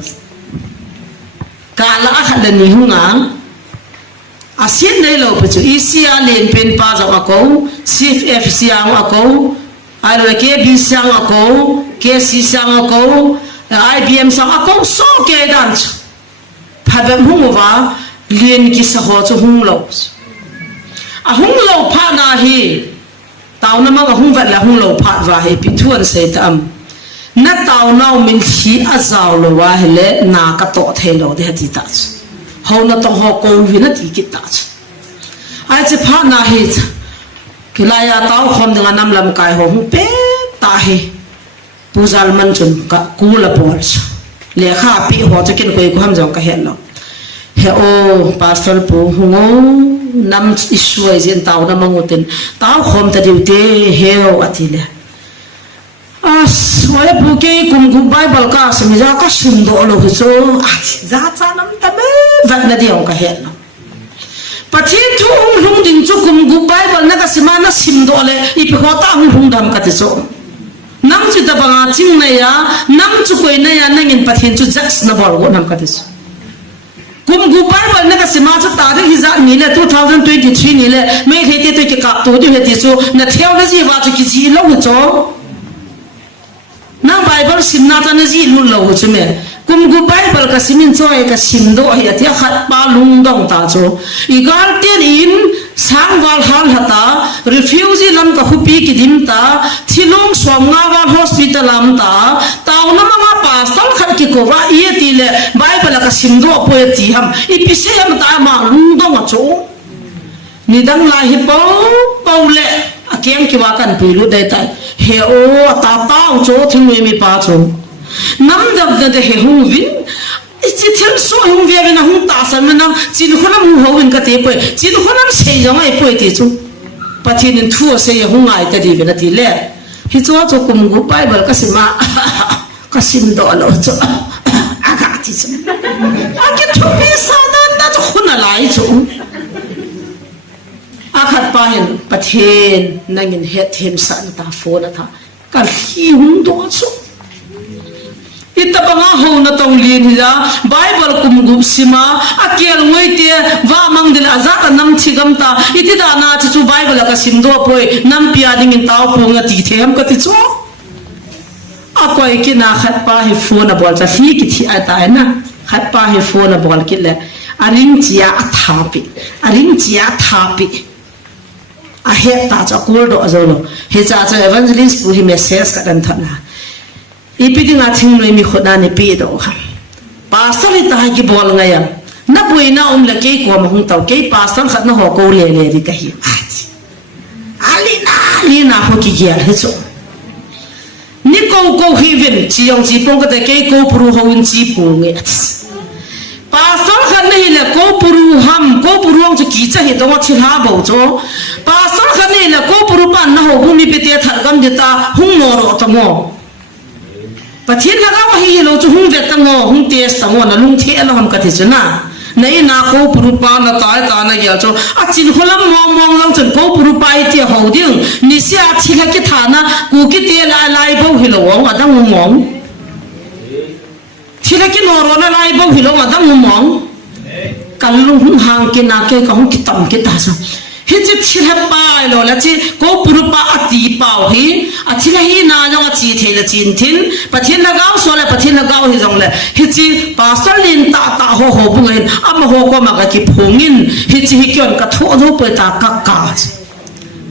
ka la khat da ni hunga asian nei lo pe chu isia len pen pa za ko cf siang ko ai ke bi siang ko ke si siang ko ibm sang ko so ke dan Padam hung wa lien ki sa ho chu hung lo a hung lo pha na hi taw na ma hung va la hung lo pha wa hi pi thuan se tam na taw nau min thi a zaw lo wa hele na ka to the lo de ti ta ho na to ho ko wi na ti ki ta ai che pha na hi ki la ya taw khom de nam lam kai ho hung pe ta hi puzal man chun ka ku la por le kha pi ho cha ken koi ko ham jong ka hen lo he o pastor pu hungo nam isuai jen taw na mangutin taw khom ta diute he o atile as wala pu ke kum gu bible ka sami ja ka sim do lo so za cha nam ta me vat na diong ka hen lo pathin thu hung ding chu kum gu bible na ka sima na sim do le I pe ko ta hung dam ka ti so nam chu ta banga ching na ya nam chu koi na ya nangin pathin chu jaks na bol go nam ka tis kum gu bible na ka sima chu ta de hiza ni le 2023 ni le me the te te ke ka to de he ti chu na theu na ji wa chu ki ji lo cho na bible sim na ta na ji lu lo chu me kum gu bible ka simin cho e ka sim do hi atia khat pa lung dong ta chu igal ten in sang wal hal hata refugee lam ka hupi ki dim ta thilong somnga wa hospital lam ta taw na ma pastor khat ki ko wa ye ti le bible ka sim do po ti ham ipise ham ta ma lung dong chu ni dang la hi po le akem ki wa kan pi lu dai ta he o ta taw chu thing mi pa chu nam dab da he hung vin ichi thil so hung ve na hung ta san na chin khonam hu ho in ka te poi chin khonam sei jong ai poi ti chu pathin in thu se ye hung ai ta di ve na ti le hi chu chu kum gu bible ka sima ka sim do lo chu aga ti chu a ke thu pe sa na chu khuna lai chu a khat pa hin pathin nangin he them sa na ta fo na tha ka hi hung do chu ita banga ho na tong lin hila bible kum gup sima akel ngoi te wa mang dil azat nam chigam ta iti da na chu bible ka sim do poi nam pia ding in taw pu nga ti them ka ti chu akoi ki na khat pa hi phone bol cha hi ki thi ata na khat pa hi phone bol ki le aring chia athapi a he ta cha kul do azolo he cha evangelist pu hi message ka dan thana ipiti nga thing noi mi khoda ne pi do ha pastor ta ki bol nga ya na buina la ke ko ma hung taw ke pastor khat na ho ko le ri ka hi alina ho ki ya he so ni ko hi ven chi yong chi pong ka te ke ko pru ho in chi pu nge pastor khat na hi le ko pru ang chu ki cha hi do chi ha bo cho pastor khat ni le ko pru pan na ho hu mi pe te thar gam de ta hung no ro ta mo pathin laga wa hi lo chu hung ve ta ngo hung test ta mo na lung the lo ham ka thi chuna nei na ko puru pa na ta na ya cho a chin kholam mong long chun ko puru pa I ti ho ding ni sia thi ka ki thana ku ki te lai bo hi lo wa dang mong thi la ki no ro na lai bo hi lo wa dang mong kalung hang ke na ke ka hong kitam ke ta so hi chi thil ha pa lo la chi ko puru pa ati pau hi athil hi na jong chi the la chin thin pathin la gaw so la pathin la gaw hi jong la hi chi pastor lin ta ta ho ho bu hen am ho ko ma ka ki phongin hi chi hi kyon ka tho tho pe ta ka ka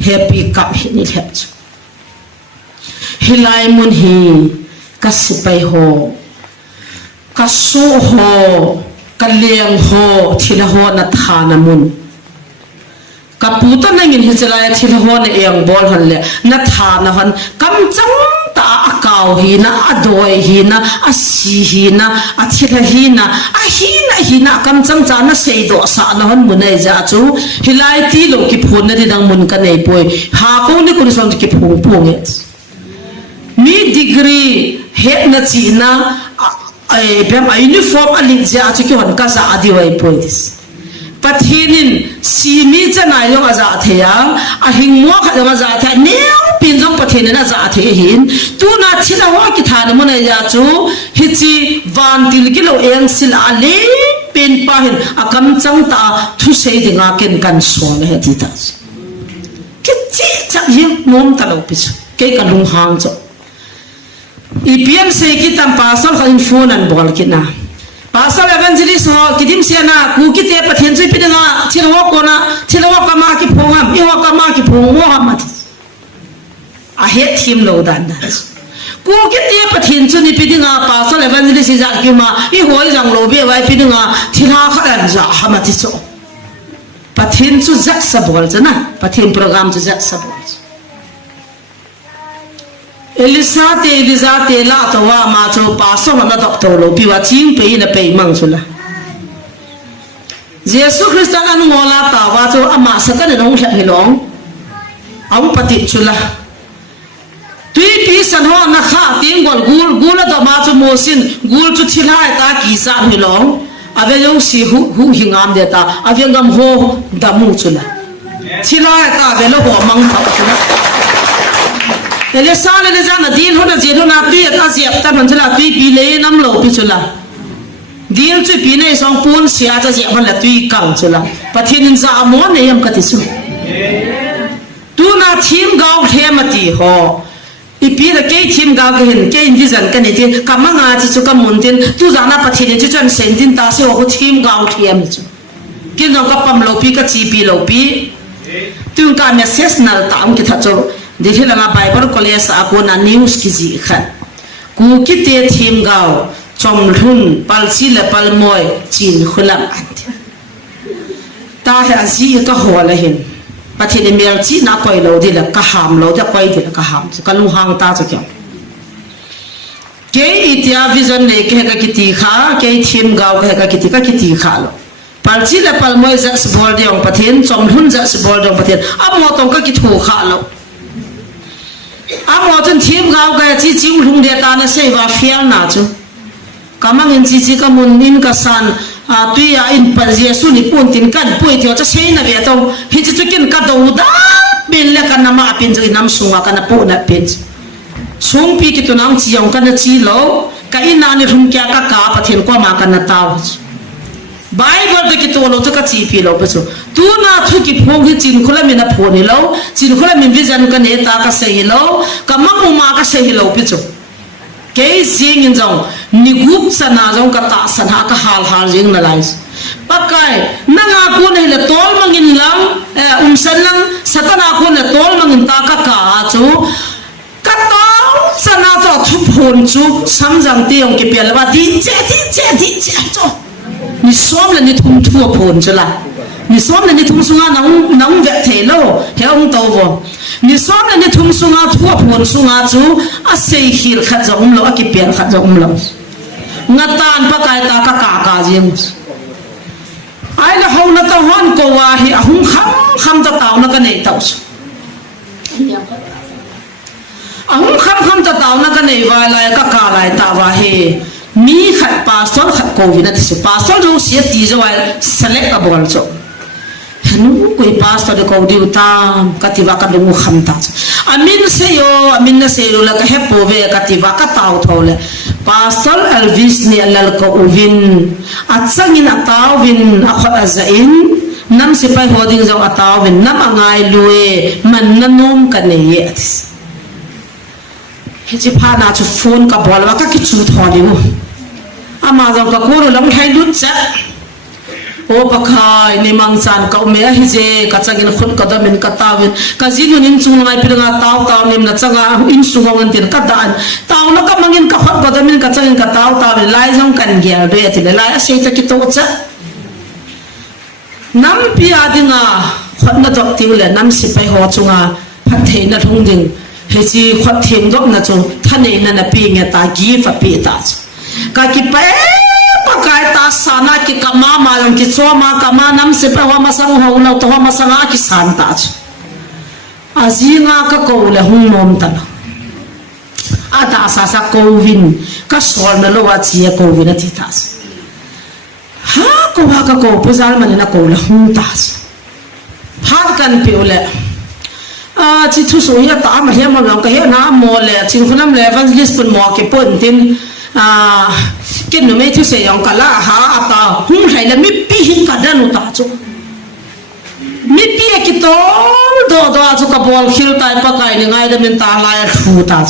happy ka hi ni le hilai mun hi ka sipai ho ka so ho ka leng ho thila ho na thana mun ka puta na ngin hichalaya thila ho na eng bol han le na thana han kam chang ta akaw hi na adoi hi na asi hi na athila hi na a hi na kam chang cha na sei do sa na han munai ja chu hilai ti lo ki phun na di dang mun ka nei poi ha ko ni ku son ki phung phung e mi degree het na chi na ai bem uniform ali ja chu ki hon ka sa adi wai poi dis pathinin simi chanai long aza theya a hingmo kha ma za tha neu pin jong pathinin aza the hin tu na thila wa ki thana mun ya chu hichi van til ki lo eng sil ale pen pa hin akam chang ta thu sei dinga ken kan so na he ti ta ki chi cha yin mom ta lo pis ke ka lung hang cho ipian se ki tam pa sol khan phone an bol ki na pasal evangelist ho kidim siana ku ki te pathian chui pidanga thilwa ka ma ki phongam iwa ka ma ki phongwa ma a he thim lo dan da ku ki te pathian chu ni pidanga pasal evangelist ja ki ma I hoi jang lo be wai pidanga thila kha ja ha ma ti cho pathian chu ja sa bol jana pathian program chu ja sa bol Elisa te la to wa ma cho pa so ma doctor lo pi wa ching pe na pe mang chula Jesus Christ an ngola ta wa cho ama sa ka nong hla hilong ang pati chula tui pi san ho na kha ting gul da ma cho mo sin gul chu thilai ta ki sa hilong ave yong si hu hingam de ta ave ngam ho da mu chula thilai ta ve lo ho mang ta chula Elisa le na din ho na je na pi ta siap ta man chula pi pi le nam lo pi chula din chu pi ne song pun sia cha je man la tui kang chula pathin za mo ne yam ka ti su tu na thim gao the ma ti ho I pi da ke thim gao ke hin ke indi zan ka ne ti ka ma nga chi chu ka mun tin tu za na pathin chi chan sen tin ta se ho thim gao thiam chu kin jong ka pam lo pi ka chi pi lo pi tu ka message na ta am ki tha cho देखिए लगा Bible college आपको ना न्यूज़ की जी खा कुकी ते थीम गाओ चमलुन पलसी ले पलमोय चीन खुलम अंत ताहे अजी का होला हिन पथि ने मेलची ना कोई लो दिला कहाम लो द कोई दिला कहाम कलु हांग ता च क्यों के इतिया विजन ने के का किति खा के थीम गाओ के का किति खा लो पलसी ले पलमोय जस बोल दियों पथिन चमलुन जस बोल दियों पथिन अब मोतों का किथु खा लो amo chen thim gao ga chi chi lung de ta na se wa fial na chu kamang in chi ka mun nin ka san a tu ya in pa jesu ni pun tin kan pui tio cha sei na ve to hi chi kin ka do da bin le kan na ma pin ji nam sunga kan pu na pin sung pi ki tu nang chi yong kan chi lo ka in na ni rum kya ka pathin ko ma kan na taw Bible de ki to lo to ka chi pi lo pa chu tu na thu ki phong hi chin khula mi na phon hi lo chin khula mi vision ka ne ta ka sei lo ka ma mu ma ka sei lo pi chu ke sing in jong ni gup sa na jong ka ta san ha ka hal jing na lai pakai na nga ko ne le tol mangin lang san lang satana ko ne tol mangin ta ka chu ka taw sa na cho thu phon chu sam jang ti yong ki pel ba di che cho ni som la ni thum thua phon chula ni som la ni thum sunga nang ve the lo he ong to bo ni som la ni thum sunga thua phon sunga chu a sei hir kha jong lo a ki pen kha jong lo ngatan pa kai ta ka jeng ai la ho na ta hon ko wa hi a hung kham ta taw na ka nei taw a hung kham ta taw na ka nei wa la ka lai ta wa he mi khat pastor khat ko vina ti pastor jo sia ti jo ai select abol cho hanu koi pastor de ko diu ta kativa ka lu kham ta amin se yo la ka he po ve kativa ka taw thole Pastor Elvis ni alal ko uvin at sangin atawin akot azain nam sipay hoding zong atawin nam angay luwe man nanom kaniyet hiji pa na chu phone ka bolwa ka ki chu thodi mo ama zong ka kuro lam thai lut cha o pakai ni mangsan ka me hije ka changin khun ka damin ka tawin ka jinun in chung ngai piranga taw nim na changa in sungong tin ka dan taw na ka mangin ka khot ka damin ka changin ka taw lai jong kan gel re ti lai a sei ta ki to cha nam pia dinga khot na dok ting le nam sipai ho chunga phathei na thung ding hiji khot thim dok na chu thane na pi nge ta gi fa pi ta ka ki pe pakai ta sana ki kama malam ki choma kama nam se pa wa masang ho no to wa masanga ki san ta azinga ka ko le hung mom ta ata sa kovin ka sol na lo wa chi kovin ti ta ha ko wa ka ko puzal man na ko le hung ta phat kan pi ole chi thu so ya ta ma he ma long ka he na mo le chin khunam le evangelist pun mo ke pon tin cái nó mấy thứ sẽ dùng cả là hả ta không hay là mấy pi hình cả đàn nó ta cho mấy pi cái đó cho các bol khiêu tai pa cái này ngay đó mình ta lại thu ta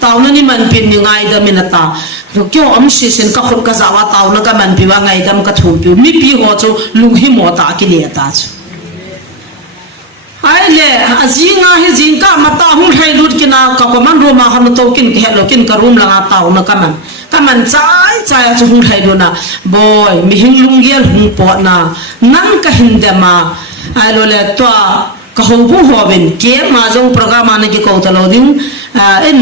tao nó ni mình pin ni ngay đó mình ta rồi kiểu ông sĩ sinh các khôn các giáo tao nó cái mình pi vào ngay đó mình các thu pi mấy pi họ cho lung hi mò ta cái này ta ai lệ azinga hi zinga mà ta không hay lút cái nào các con rùa mà họ tàu kinh cái lo kinh cái room là tao nó cái mình trái cho không hay luôn à boy mi hình lung gel hung pot na nang cái hình đam mà ai lo lệ toa cái hậu bung hoa bên kia mà trong program này cái câu tao đinh en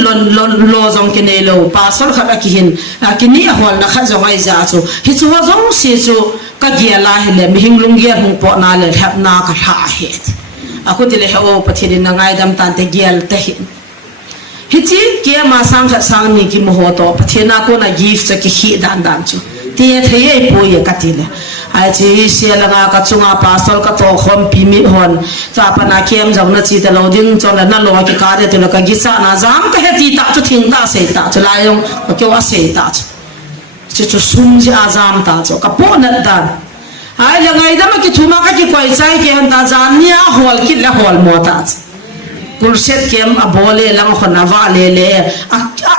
lo trong cái này lo pasal khát cái hình cái này hoa na khát trong ai ra cho hi cho trong xe cho cái kia là hele mi hình lung gel hung pot na le thap na cái thà hết aku tile ho pathiri na ngai dam tan te gial te hichi ke ma sang kha sang ni ki mo to pathina ko na gift cha ki hi dan chu ti the ei po ye katile ai chi se la nga ka chunga pasal ka to khom pi mi hon cha pa na kem jong na chi te lo ding chon na lo ki ka de te lo ka gi cha na jam ka he ti ta chu thing ta se ta chu lai yong ko wa se ta chu sum ji azam ta chu ka po na dan ai là ngày đó mà cái thuma cái quay trái cái hắn ta gian nia hol kít là hol mota pulset kem abole lang khon ava le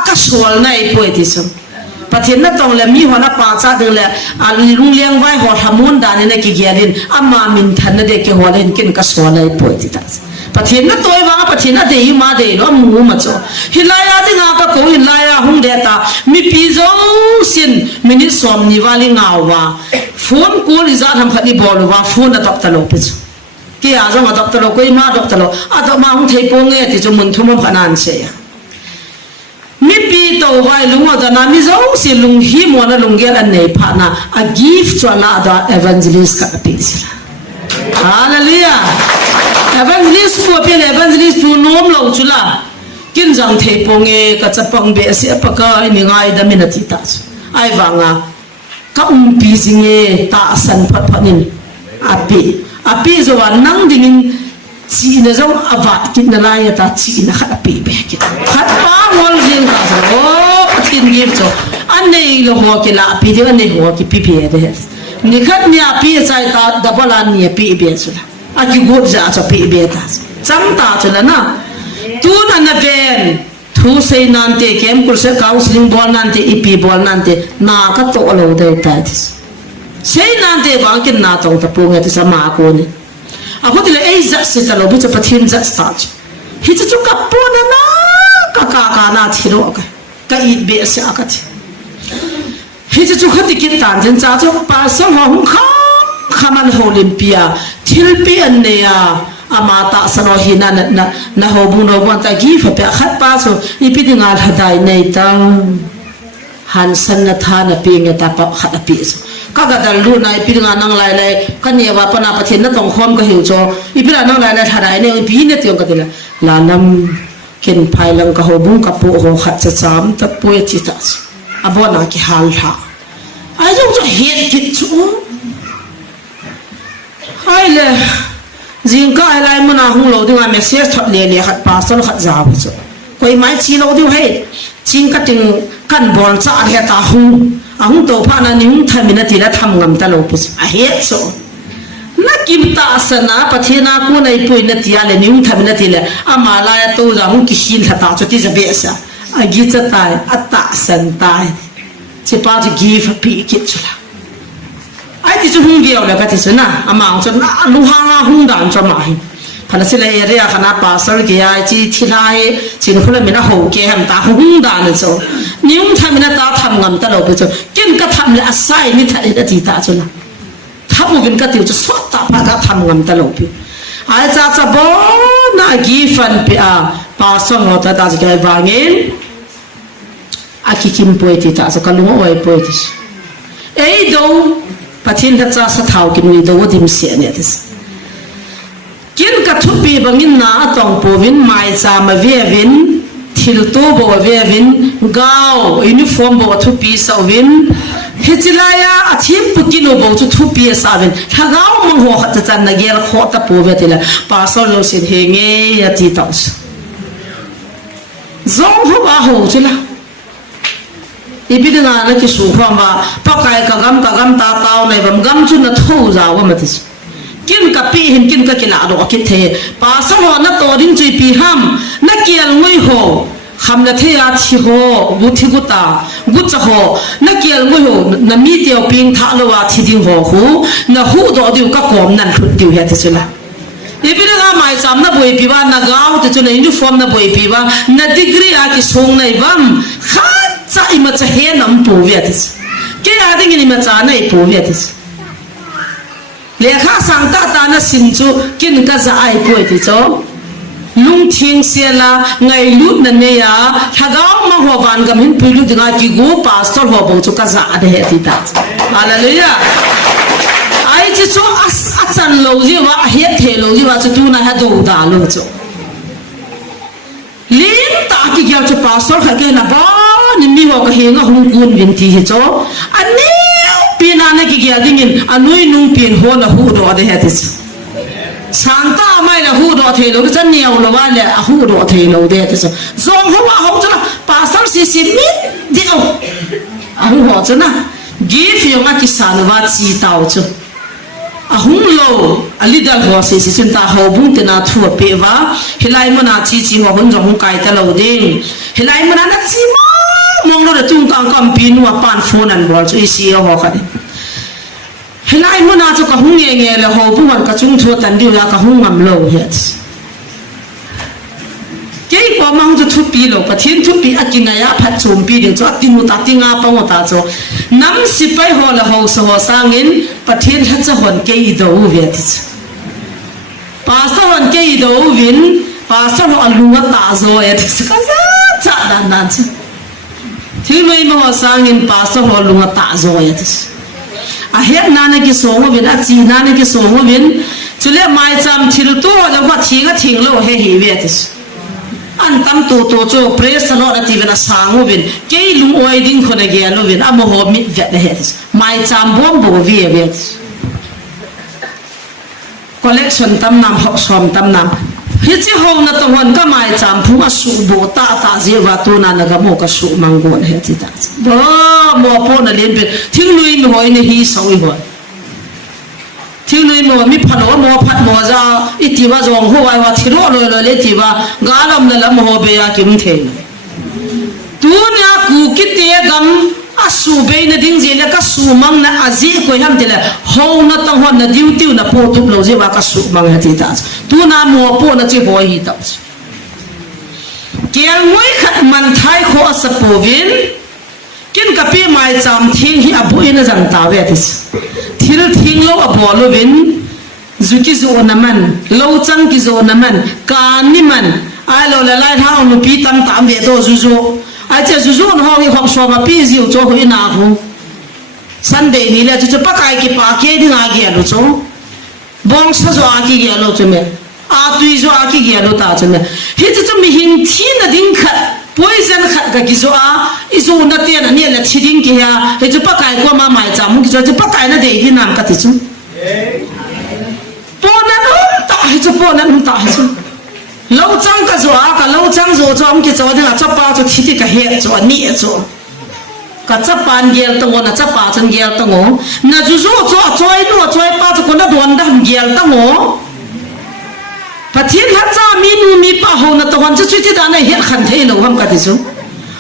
ka sol nai poi ti sum pathin na tong le mi hona pa cha de le lung liang vai ho hamun dan ne ki gialin amma min than na de ke holen kin ka sol nai poi ti ta pathin na toy wa pathin na de ma de lo mu ma cho hilaya de nga ka ko hilaya hung de ta mi pi zo sin minit som ni wali ngawa phone call is at ham khani bol wa phone da tok talo pe ki a zo ma tok talo koi ma tok talo a to ma hung thei po nge ti cho mun thum phanan se ya mi pi to vai lung da na mi zo si lung hi mo na lung gel an nei pha na a gift cho na da evangelist ka pe sila hallelujah evangelist ko pe evangelist tu nom lo chula kin jang thei po nge ka chapang be se pa ka ni ngai da minati ta ai wanga ka pi zinge ta san phat phanin api zo nang dingin chi na zo avat kin na lai ta chi na khat api be ki khat pa ngol jing ka zo tin gim cho an nei lo ho ki la api de an nei ho ki pi pi de ni khat ni api chai ta double an ni pi be chu a ki gut za cho pi be ta cham ta chu la na tu na na ven thu sei nan te kem kur se counseling bol nan te ip bol nan te na ka to lo de ta sei nan te bang kin na tong ta pu nge ti sama ko ni a ko ti le ei za se ta lo bu cha pathin za sta hi chu ka pu na ka na thi ro ka i be se a ka ti hi chu khati ki tan jen cha chu pa so ho hum khaman olympia thil pi an ne ya amata sano hina na ho bu no wan ta gi fa pe khat pa so ipi dinga hadai nei ta han san na tha na pi nge ta pa khat pi so ka ga dal lu na ipi dinga nang lai lai ka ne wa pa na pathin na tong khom ka hiu cho ipi la nang lai lai thadai ne pi ne tiong ka dila la nam ken phai lang ka ho bung ka pu ho khat cha cham ta pu chi ta abona ki hal tha ai jong cho het kit chu hai le riêng cái lại mà nào không lâu thì mà message thoát liền khát pastor khát giáo vậy, coi máy chi lâu thì hết, chi cái tiếng kan bol cha he ta hung to pha na ning thamina ti la tham ngam ta lo pu a he so na kim ta sana pathina ku nei pui na tia le ning thamina ti le ama la ya to za hung ki hin tha ta cho ti za be sa a gi cha tai atta san tai che pa ji give pi ki chula ai ti chu hung ge la ka ti sana ama cho na lu ha nga hung dan cho ma hi phala sila area khana pastor ge ai chi thilai chin khula mina ho ke ham ta hung dan cho ning thamina ta tham ngam ta lo pu cho kin ka tham le asai ni tha ida ti ta chula tham ngin ka ti cho so ta pa ka tham ngam ta lo pi ai cha cha bo na gi fan pi a pastor ngo ta ta ji kai wangin aki kim poe ti ta so kalungo oi poe ti ei do pathin da cha sa thau kin wi do dim se ne tis kin ka thupi bangin na atong povin mai cha ma ve vin thil to bo ve vin gao uniform bo thupi sa vin hichilaya athim pukino bo chu thupi sa vin thagao mang ho khat chan na gel kho ta po ve tila pasol lo sin he nge ya ti taus zong ho ba ho chila ibidina na ki su khwa ba pakai ka gam ta taw nei bam gam chu na tho za wa matis kin ka pi hin kin ka kila ro ki the pa sa ho na to ding chui pi ham na kial ngoi ho kham na the ya thi ho bu thi gu ta gu cha ho na kial ngoi ho na mi teo ping tha lo wa thi ding ho hu na hu do diu ka kom nan thut diu ya ti chula ibidina mai sam na boi pi ba na gaw te chu na uniform na boi pi ba na degree a ki song nei bam kha cha ima cha he nam po ve ti ke a ding ni ma cha nei po ve ti le kha sang ta na sin chu kin ka za ai poi ti cho lung thing se la ngai lut na ne ya thagao ma ho van gam hin pu lu dinga ki go pastor ho bo chu ka za de he ti ta hallelujah ai chi cho achan lo ji wa he the lo ji wa chu tu na ha do da lo cho lin ta ki gya chu pastor kha ke na ba ni mi ho ka he nga hung kun vin ti he cho ani pina na ki gya dingin anui nung pin ho na hu do de he ti santa mai na hu do the lo chan niaw lo wa le a hu do the lo de ti so zong ho wa ho cha pastor si mit di o a hu ho cha na give yo ma ki san wa chi tao chu a hung lo a lidal ho si sin ta ho bung te na thu pe wa hilai mo na chi ho hon jong kai ta lo ding hilai mo na chi mo mong lo de tung kang kam pin wa pan phone an bol chu si ho kha hilai mo na chu ka hung nge le ho bu wan ka chung thu tan diu la ka hung ngam lo het ke ko mang chu thu pi lo pathin thu pi akina ya phat chum pi de chu tinu ta tinga pa ngo ta chu nam si pai ho la ho so ho sangin pathin ha cha hon ke I do ve ti pastor hon ke I do win pastor ho alunga ta zo et ka za cha dan nan chu thi mai mo ho sangin pastor ho alunga ta zo et a het nana ki so ngo vin a chi nana ki so ngo vin chule mai cham thil to lo wa thi ga thing lo he hi ve ti an tam to cho praise the Lord ati vena sangu vin ke lung oi ding khona ge lo vin amo ho mi ve de het mai cham bom bo vi ve collection tam nam ho som tam nam hi chi ho na to hon ka mai cham phu a su bo ta je wa to na ga mo ka su mang gon he ti ta bo mo po na len be thing lui mi hoi ne hi so I ho thing lui mo mi phalo mo phat mo za iti wa jong ho wa thiro lo le ti wa ga lam na lam ho be ya kim the tu nya ku ki te gam a su be na ding je la ka su mang na aji ko ham te la ho na tang hon na diu tiu na po tu lo je wa ka su mang ha ti ta tu na mo po na che bo hi ta kial moi khat man thai kho sa po vin kin ka pi mai cham thing hi abu ina jang ta ve ti thil thing lo abo lo vin zuki zo na man lo chang ki zo na man kan ni man ai lo la lai tha nu pi tam tam ve to zu zo ai che zu zo no ho hi khom so ma pi ziu cho hu ina hu sunday ni le chu pa kai ki pa ke ding a ge lo cho bong sa zo a ki ge lo cho me a tui zo a ki ge lo ta cho me hi chu mi hin thi na ding khat poison khat ka ki zo a I zo na te na ni la thi ding ki ya hi chu pa kai ko ma mai cha mu ki chu pa kai na de hi nam ka ti chu po na no ta hi chu po na no ta hi chu lâu trăng cái gì à cái lâu trăng rồi cho ông kia cho nên là cho bao cho thịt cái hệ cho nhẹ cho cả chấp bàn gel tông na chấp pa chân gel tông na chú cho choi nu choi pa cho con na đòn đam gel tông phát hiện hát cha mi nu mi pa ho na tông chú chú ta này hiện khẩn thế lâu ham cả thế chú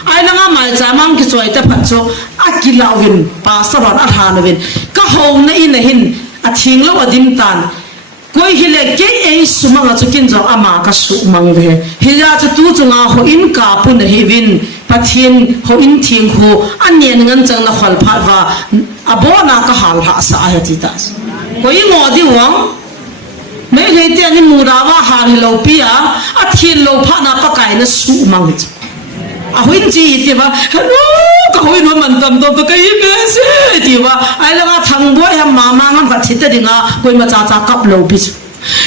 ai là ngã mai cha mang cái choi ta phát cho akilau vin pa sa ron a han vin ka ho na in hin a thing lo adim tan koi hile ke ei sumanga chukin jo ama ka su mang de hila chu tu chunga ho in ka pun he vin pathin ho in thing ho anian ngan chang na khol phat wa abona ka hal ha sa ha ti ta koi ngo di wang me he te ani murawa hal lo pia a thin lo pha na pa kai na su mang a hoin chi ti ba hello ka hoin no man tam to kai me se ti ba ai la ma thang boy ha ma ma ngam ka thit ta dinga koi ma cha cha kap lo bi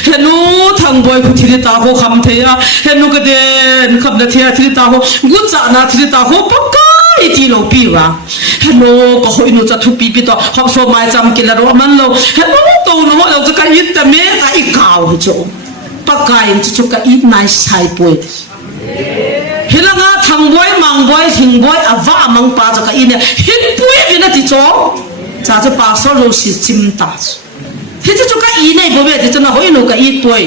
henu thang boy khu thiri ta ho kham the ya henu ka den kham na thia thiri ta ho gu cha na thiri ta ho pa kai ti lo bi wa henu ka hoin no cha thu pi pi to hom so mai cham ki la ro man lo henu to no ho lo cha ka yit ta me ka I kaw cho pa kai chu ka it nai sai poi hilanga thang boy mang boy thing boy ava mang pa cho ka in hin pui vi na ti cho cha cho pa so lo si chim ta hi chu ka i nei bo be ti cho na hoi no ka i poi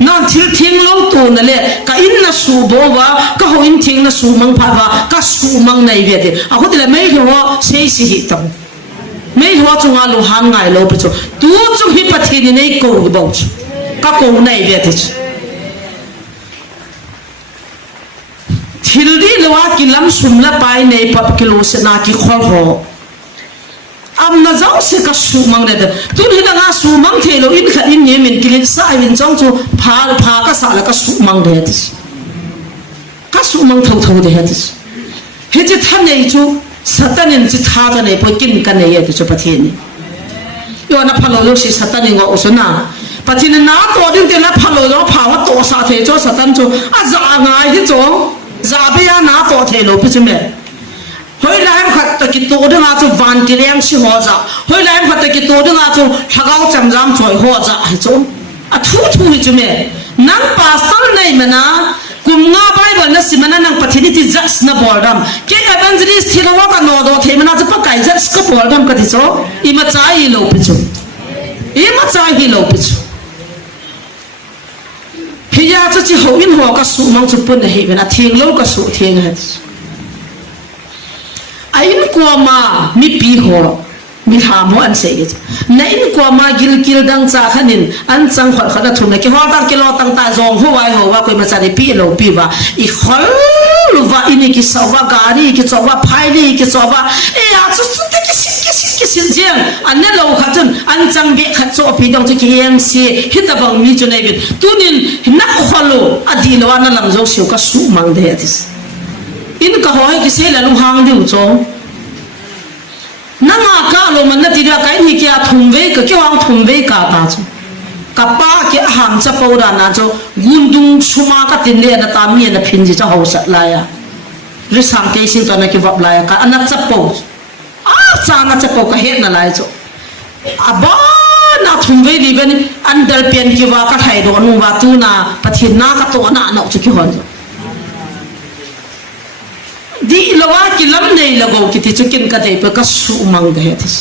na thil thing lo tu na le ka in na su bo wa ka ho in thing na su mang pha wa ka su mang nei ve de a ho de mai ho sei si hi tong mai ho chunga lo han ngai lo pe cho tu chu hi pa thi ni nei ko bo ka ko nei ve ti thildi lewa kilam sumla pai nei pap kilo se na ki khol ho am na zau se ka su mang de tu ni da nga su mang the lo in khat in yemin kilin sa win chong chu pha ka sa la ka su mang de ti ka su mang thau thau de ha ti he je than nei chu satanin chi tha da nei po kin kan nei ti chu pathin yo na phalo lo si satanin ngo usuna pathin na to din te na phalo lo pha wa to sa the cho satan chu a za ngai hi chong Zabia na to thelo pichume hoi laim khat ta ki to de nga chu van ti lem si ho za hoi laim khat ta ki to de nga chu thagau cham jam choi ho za hi chu a thu hi chume nang pastor nei mana kum nga bible na simana nang pathini ti just na boldam ke evangelist thilawa ka no do the mana chu pa kai just ka boldam ka ti cho ima chai lo pichu ima chai hi lo pichu hiya chu chi ho in ho ka su mang chu pun na he na thing lo ka su thing ha a in ko ma mi pi ho mi ha mo an se ge na in ko ma gil dang cha khanin an chang khol khada thum na ki ho ta kilo tang ta zong ho wai ho wa koi ma cha ni pi lo pi wa I khol lu wa ini ki sa wa gari ki cho wa phai ni ki cho wa e a chu chu te ki sin jeng an ne lo kha chun an chang be kha cho pi dong chu ki em si hit ta bang mi chu nei bit tunin na kholo adi lo na lam zo siu ka su mang de atis in ka ho ki se la lu hang diu cho na ma ka lo man na ti ra kai ni kya thum ve ka ki wang thum ve ka ta chu ka pa ki ham cha po ra na cho gundung suma ka tin le na ta mi na phin ji cha ho sa la ya ri sam ke sin to na ki vap la ya ka anat cha po cha na cha po ka het na lai cho aba na thum ve li ben andal pen ki wa ka thai do nu wa tu na pathin na ka to na no chu ki hon di lawa ki lam nei lago ki ti chu kin ka dei pa ka su mang de hetis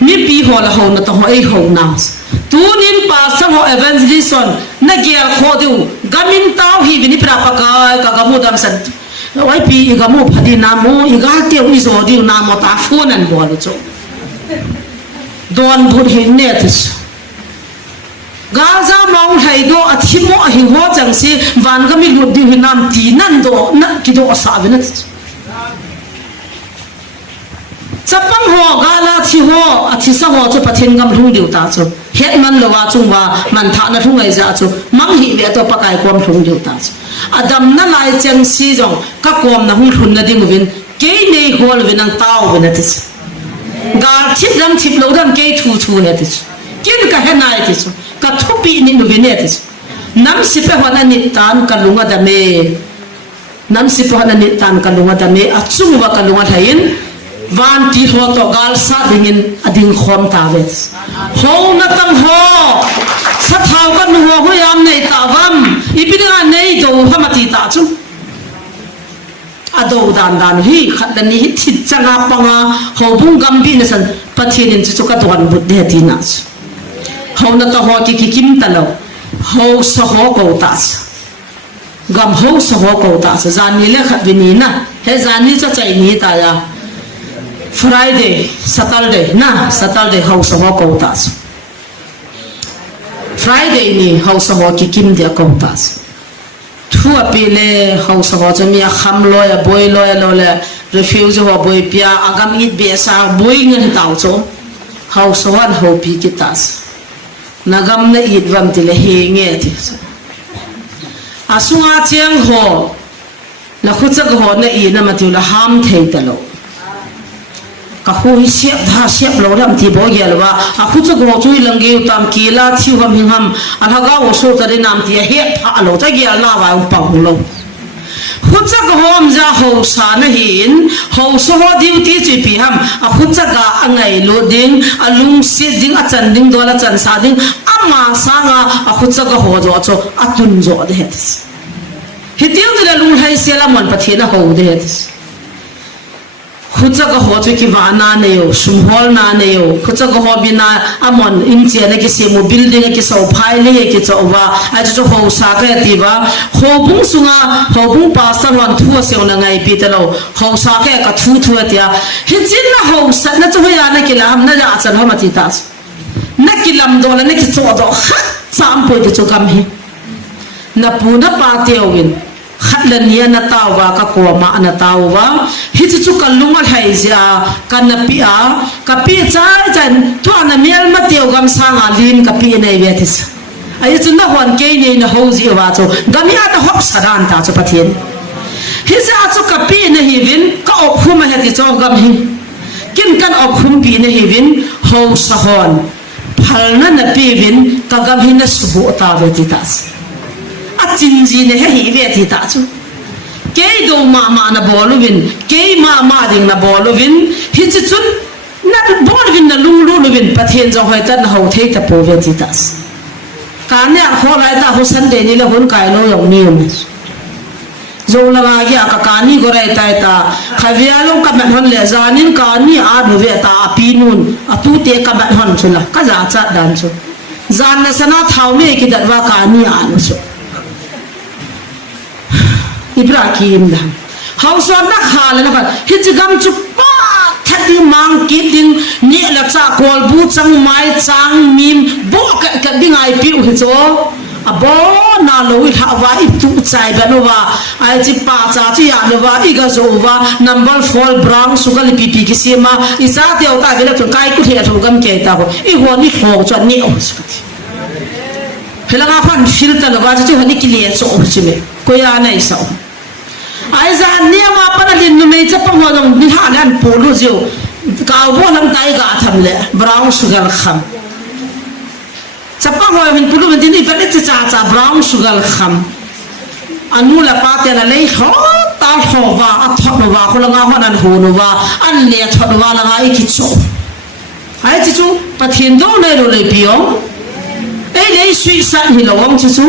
mi pi ho la ho na to ho ei ho na tu nin pa sa ho evangelison na gel kho du gamin taw hi vini pra pa ka ga mu dam san oi pi ga mu phadi na mu I ga te u zo di na mo ta phone an bo lo cho don bud hin ne tis Gaza mong hai do athimo hi ho chang si van ga mi lu di hinam ti nan do na ki do sa vena chapang ho gala thi ho athi sa ho chu pathin gam hlung diu ta chu het man lo wa chung wa man tha na thung ai za chu mang hi ve to pakai kom hlung diu ta chu adam na lai chang si jong ka kom na hung thun na ding vin ke nei hol venang taw vena tis gar thip ram thip lo ram ke thu he tis kin ka he nai tis ka thupi ni nu vene tis nam si pe hona ni tan ka lunga da me nam si pe hona ni tan ka lunga da me achung wa ka lunga thain van ti ho to gal sa dingin ading khom ta vet ho na tam ho sa thau ka nu ho yam nei ta vam ipinga nei do hamati ta chu ado dan hi khatani hi thit changa panga hobung gambi na san pathianin chu ka don bud de tinas ho na ta ho ki kim talo ho so ho ko tas gam ho so ho ko tas zani le khat vini na he zani cha chai ni ta ya Friday Saturday ho so ho ko tas Friday ni ho so ho ki kim dia ko tas thua pile ho so ho chami kham lo ya boy lo ya lo le refuse ho boy pia agam it be sa boy ngan tau cho ho so wan ho pi ki tas nagam na it vam tile he nge ti asunga cheng ho la khutsa ho na i na matiu la ham thei ta lo ka hu hi siap lo ram ti bo ya lo wa a khutsa ho chui lang ge tam ki la thiu ham hing ham a ha ga wo so ta de nam ti he pha lo ta ge la wa pa hu lo khutsa ho am za ho sa na hin ho so ho diu ti chi pi ham a khutsa ga angai lo ding alung si ding a chan ding do la chan sa ding ama sanga a khutsa ga ho jo cho atun jo de hetis hitiu de lung hai sela mon pathina ho de hetis khutsa ga ho chu ki wana ne yo sumhol na ne yo khutsa ga ho bina amon in che na ki se mo building ki so phai le ki cho wa a chu ho sa ka ti ba ho bung sunga ho bung pa sa wan thu se na ngai pi ta lo ho sa ka ka thu tia hi chin na ho sa na chu ya na ki lam na ja chan ha ma ti tas na ki lam do la na ki cho do khat sam po de chu kam hi na pu na pa teo win khatlan ya na tawa ka ko ma na tawa hi chu kalunga hai ja kanapia kapi cha chan to na mel ma teo gam sanga lin kapi nei vetis ai chu na hon ke nei na ho ji wa chu gami ata hop sadan ta chu pathian hi ja chu kapi na hi vin ka op khum ha ti cho gam hi kin kan op khum pi na hi vin ho sahon phalna na pi vin ka gam hi na subu ta vetitas jinji ne he hi ve ti ta chu ke do ma na boluvin ke ma ding na boluvin hi chu chun na boluvin na lu vin pathian jo hoi ta na ho thei ta po ve ti tas ka ne ho lai ta ho san de ni le hon kai lo yong ni um zo la ga ya ka ni go rai ta ta khavia lo ka man hon le zanin ka ni a do ve ta pinun atu te ka man hon chula ka za cha dan chu zan na sana thau me ki dat wa ka ni a no chu Ibrahim dah. Hausa nak hal nak hijgam cuba thadi mang kiting ni la cha kol bu chang mai chang mim bo ka ding ai pi u cho abo na lo wi ha wa i tu chai ba no wa ai chi pa cha chi ya no wa i ga zo wa number 4 brown sugal pi pi ki sima i sa te o ta vela tu kai ku the tho gam ke ta ko i ho ni ho cho ni o su ti hela ga phan filter no wa chi ho ni ki le so o chi me ko ya nai sa ai za nia ma pa lin nu me cha pa ho dong ni ha nan pu lu jiu ka bo lam tai ga tham le brown sugar kham cha pa ho hin pu lu din ni fa le cha brown sugar kham anu la pa te la le ho ta ho wa a tho no wa ko la nga ho nan hu no wa an le tho no wa la nga i ki cho ai chi chu pa thien do ne ro le pio ei le sui sa ni lo om chi chu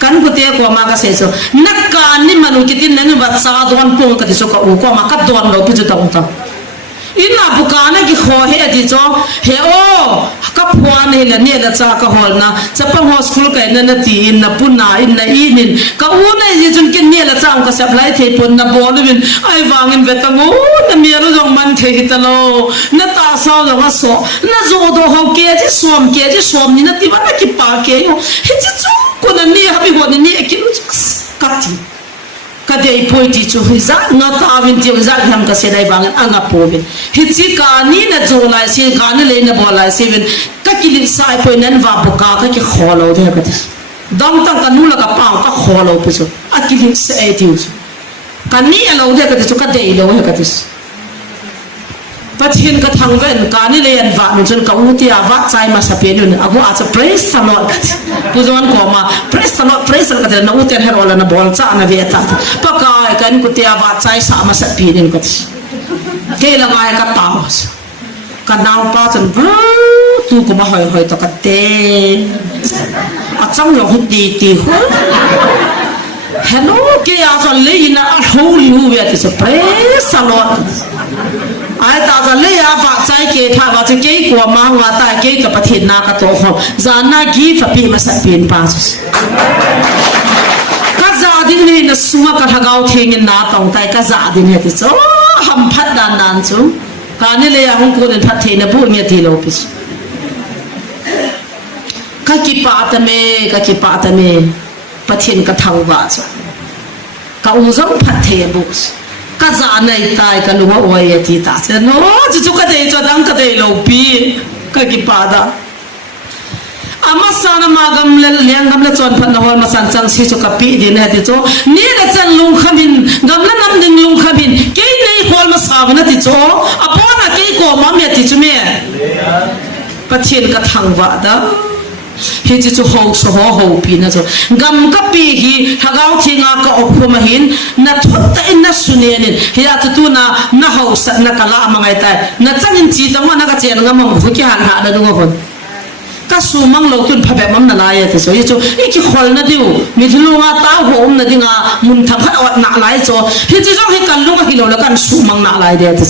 kan ko te ko ma ka se so nakka ni manu kitin nanu ba sa don pong ka so ka u ko ma ka don lo pi ta ta ina bukana ki kho he di cho he o ka phwa ne la ne la cha ka hol na chapang ho school ka na ti in na punna in na inin ka u na ji chun kin ne la cha ka supply the pon na bol win ai wangin vetango na mi ro jong man the hi ta lo na ta sa lo ga so na zo do ho ke ji som ni na ti ba na ki pa ke yo he ji chu ko na ni ha bi ho ni e ki lu ka ti ka dei poi ti chu za na ta win ti za ham ka se dai bang anga po bin hi chi ka ni na zo lai si ka ni le na bo lai si bin ka ki li sai poi nan va bu ka ki kholo de ka ti dam tang ka nu la ka pa ka kholo pu chu a ki li se e ti chu ka ni a lo de ka ti chu ka dei lo ka ti pathin ka thang ven ka ni le an va nu chun ka u ti a va chai ma sa pe nu a go a cha praise the lord ka ti pu zon ko ma praise the lord praise ka ti na u ten her ola na bol cha na ve ta pa ka kan ku ti a va chai sa ma sa pi ni ka ti ke la ma ka ta ka naw pa chan tu ko ma hoi to ka te a chang lo hu ti ho hello ke a chon le ina a ho về thì sẽ praise the Lord ai ta ra lấy à vợ trái kế thà vợ trái kế của mà hoa tai kế cái bát thiên na cái tổ hồng giờ na give phải mà sẽ biến pa các gia đình này nó sung cái thằng gạo thiên na tòng tai các gia đình này thì số hầm phát đàn đàn chú cái này lấy hàng cô nên phát thiên nó bùi nghe thì lâu biết cái kipa ta me bát thiên cái thằng vợ chú cái u giống phát thiên bùi cái giá này tai cái lúa oai thì ta sẽ nó chú cái đấy cho đăng cái đấy lâu pi cái kipa đó ama sana magam liang gam la chon phan hol ma san chang si chu kapi din ha ti chu ni la chang lung khamin gam la nam ding lung khamin ke nei hol ma sa na ti chu apona ke ko ma me ti chu me pathin ka thang wa da hi chi chu ho so ho pi na chu gam ka pi hi thagau thinga ka ophu ma hin na thot ta in na sunen hi ya tu na ho sat na kala mangai ta na changin chi ta ma na ka chen ngam ma fu ki han ha da dung kon các số mang lâu kiên phải mắm là lại thì số ít chỗ ít cái khol nó điu mình thấy luôn à tao hôm nó đi ngà muốn thằng khác ở nã lại chỗ hiện chỉ trong cái cần lúc cái lâu là cần số mang nã lại đấy thì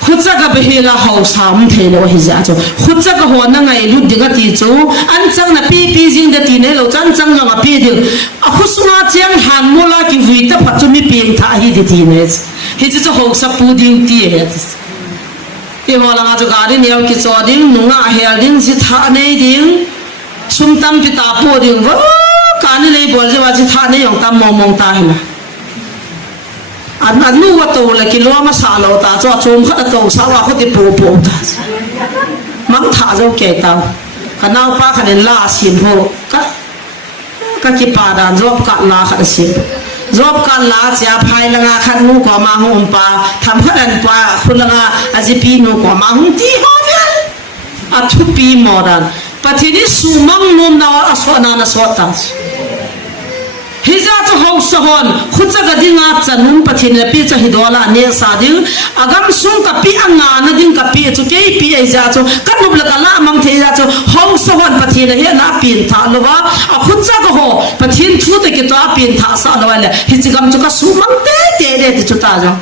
khut ra cái bề là hậu sám thế là cái gì chỗ khut ra cái hoa nó ngày lúc đi cái tí chỗ anh chẳng là pi riêng để tí này lâu chẳng là pi được à khut xuống chẳng hàn mua la cái vị ta phát cho mi pi thà hi tí này hiện chỉ trong hậu sắp bù điu tí hết cái hoa là cho gà đi nhiều cái cho điên nung à heo điên chỉ thà này điên sum tam bị ta po điên vỡ cái này lấy bỏ ra chỉ thà này ông tam mong ta hết là anh nu cái tàu là cái loa mà xả lẩu ta cho chôm khát tàu xả vào cái po ta mắm thà cho kẹt tàu cái nào pa cái này la xin hồ cái pa đàn cho cái la cái xin job kan la chia phai langa khan nu ko ma hum pa tham khan pa khulanga ajipi nu ko ma hum ti ho ya a thu pi moran pathini sumang nom na asona na sota hiza to ho sohon khutsa ga dinga chanun pathin pi cha hidola ne sa ding agam sung ka pi anga na ding ka pi chu ke pi ai za chu kanub la kala mang the za chu ho sohon pathin he na pin tha lowa a khutsa ga ho pathin thu te ke to pin tha sa lo le hi chi gam chu ka sumang te de chu ta jo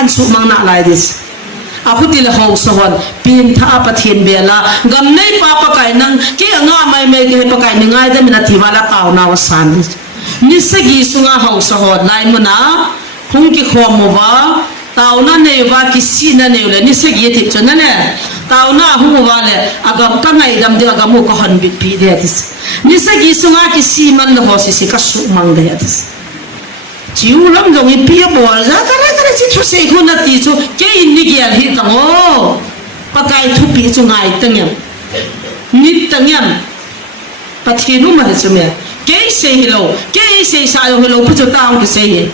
an sumang na lai dis a khuti le ho sohon pin tha pathin bela gam nei pa pa kai nang ke anga mai me ke pa kai ningai de mina thiwala taw na wa san nisagi sunga hau sahod lai muna hung ki khomowa tauna newa kisina neule nisagi ti chona ne tauna hungwa le agam ka ngai dam de agam ko han bi pi de tis nisagi sunga kisi man lo hosi ka su mang de tis chiu lam jong i pi bol za kare chi thu se khu na ti chu ke in ni gyal hi tango pakai thu pi chu ngai tangyam ni tangyam pathinu ma chu me cái say hello cái say sao hello bây giờ tao cái say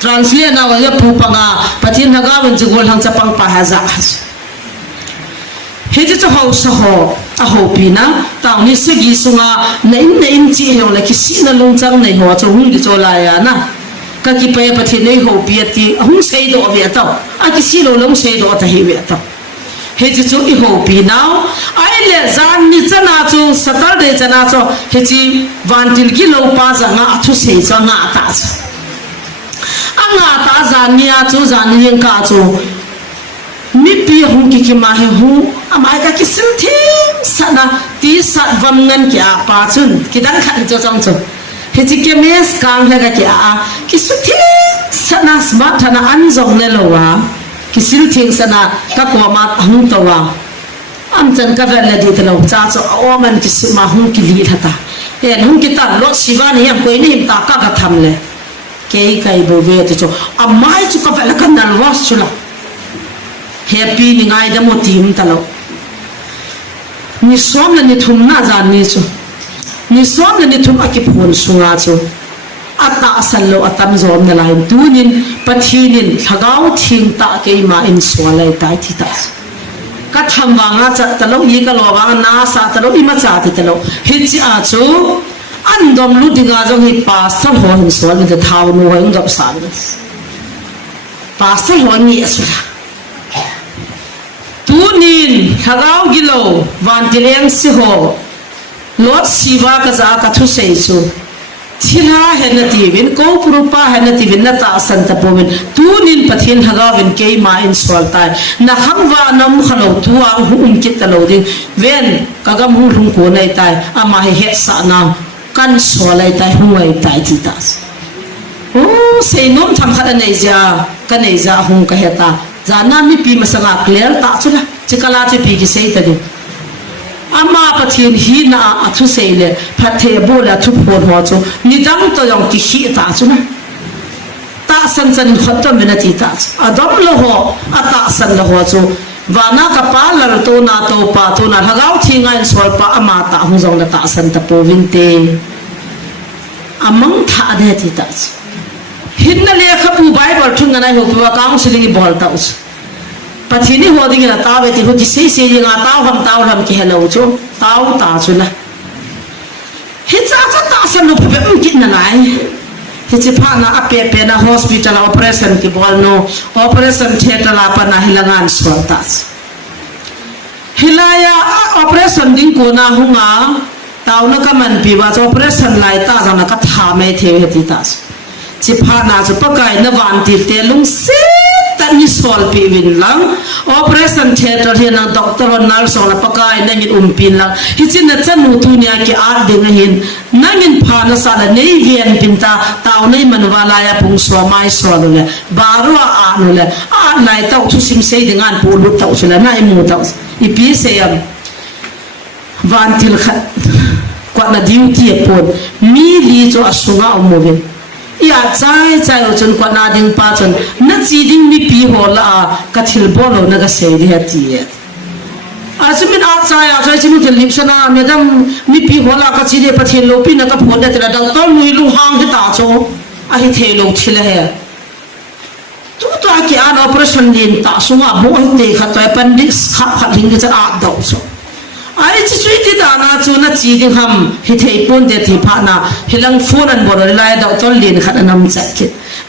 translate nào vậy phụ bằng à bắt thiên thằng gái mình chỉ gọi hàng chấp bằng pa hazard hết cho hậu sao à hậu pina tao ni sẽ ghi xuống à nên chỉ hiểu là cái gì nó lung trăng này họ cho hung cái cho lại à na cái kia bây bắt thiên này hậu pia thì hung say đó vậy tao à cái gì nó lung say đó thì hiểu vậy tao hết cho ý hậu pi nào ai lẽ gian như thế nào cho Saturday thế nào cho hết chỉ van til ki lâu pa ra ngã thu sei cho ngã ta anh ngã ta gian nia cho gian niên cả cho mi pi hung ki ma he hu amai ka ki sim thi sana ti sat vam ngan kya pa chun ki dan khat cho chong cho hết chỉ cái mes kang le ka kya ki su thi sana smart thana an jong ne lo wa cái siêu thiên sana các cô mà hung tàu à anh chân các bạn là đi từ lâu cha cho ông mình cái sự mà hung cái gì thật à hiện hung cái ta lót xí van hiện quên niệm ta các tham lệ cái bồ về thì cho mai chú các bạn là cái nào vót chú là happy ni ngay đó một team ta lâu ni xóm là ni thùng na giàn ni chú ni xóm là ni thùng cái phun sung à chú ata salo atam zom na lain tunin pathinin thagau thing ta ke ma in swalai tai thi ta ka thamwanga cha talo yi ka lowanga na sa talo i ma cha ti talo hi chi a chu an dom lu dinga jong hi pastor ho hin swal ni thau nu hin gap sa ni pastor ho ni asura tunin thagau gilo van tileng si ho lot siwa ka za ka thu sei chu chila hena tivin ko purupa hena tivin na ta san ta povin tunin pathin hagawin ke ma in swaltai na hangwa nam khalo tuwa kit talo ding ven kagam hung ko nai tai ama he sa na kan swalai tai huai tai titas oh sei nom tham khada nei ja kanei ja hung ka heta jana mi pi masanga clear ta chula chikala che pi ki sei ta di ama pathin hi na athu seile phathe bola thu phon ho chu nidam to yong ki hi ta chu na ta san san khotta menati ta adam lo ho ata san lo ho chu wana ka pa lar to na to pa to na hagaw thinga in sol pa ama ta hu jong na ta san ta povin te amang tha de ti ta hinna le kha pu bible thun na ho pa counseling bol ta us pathini hoding na ta beti ho sei sei nga tau ham ki hello chu tau ta chu la hi cha ta sam no phe ki na nai hi chi pha na ape pe na hospital operation ki bol no operation theater la pa na hilangan swata hilaya operation ding ko na hunga tau na ka man pi wa operation lai ta jana ka tha me the he ti ta chi pha na chu pa kai na van ti te lung se ni sol pi win lang operation theater hi na doctor or nurse or pakai na ngin umpin lang hi chin na chanu tu nya ki ar ding hin nangin pha na sa la nei vian pinta taw nei manwala ya pung so mai so le baru a no le a nai taw thu sing sei dingan pu lu taw sula nai mu taw I pi se yam van til khat kwa na duty pon mi li cho asunga omovin ya chai o chon kwa na ding pa chon na chi ding mi pi ho la ka thil bolo na ga se ri hati azumin a chai chimu tel lim sana madam mi pi ho la ka chi de pathin lo pi na ka phon da tela dang tol mui lu hang he ta cho a hi the lo thil he tu to ki an operation din ta sunga bo te khatoi pandix khat ring de cha a do so ai chi chui ti da na chu na chi ding ham hi thei pon de thi pha na hilang phone an bor lai da tol lin khat anam cha ki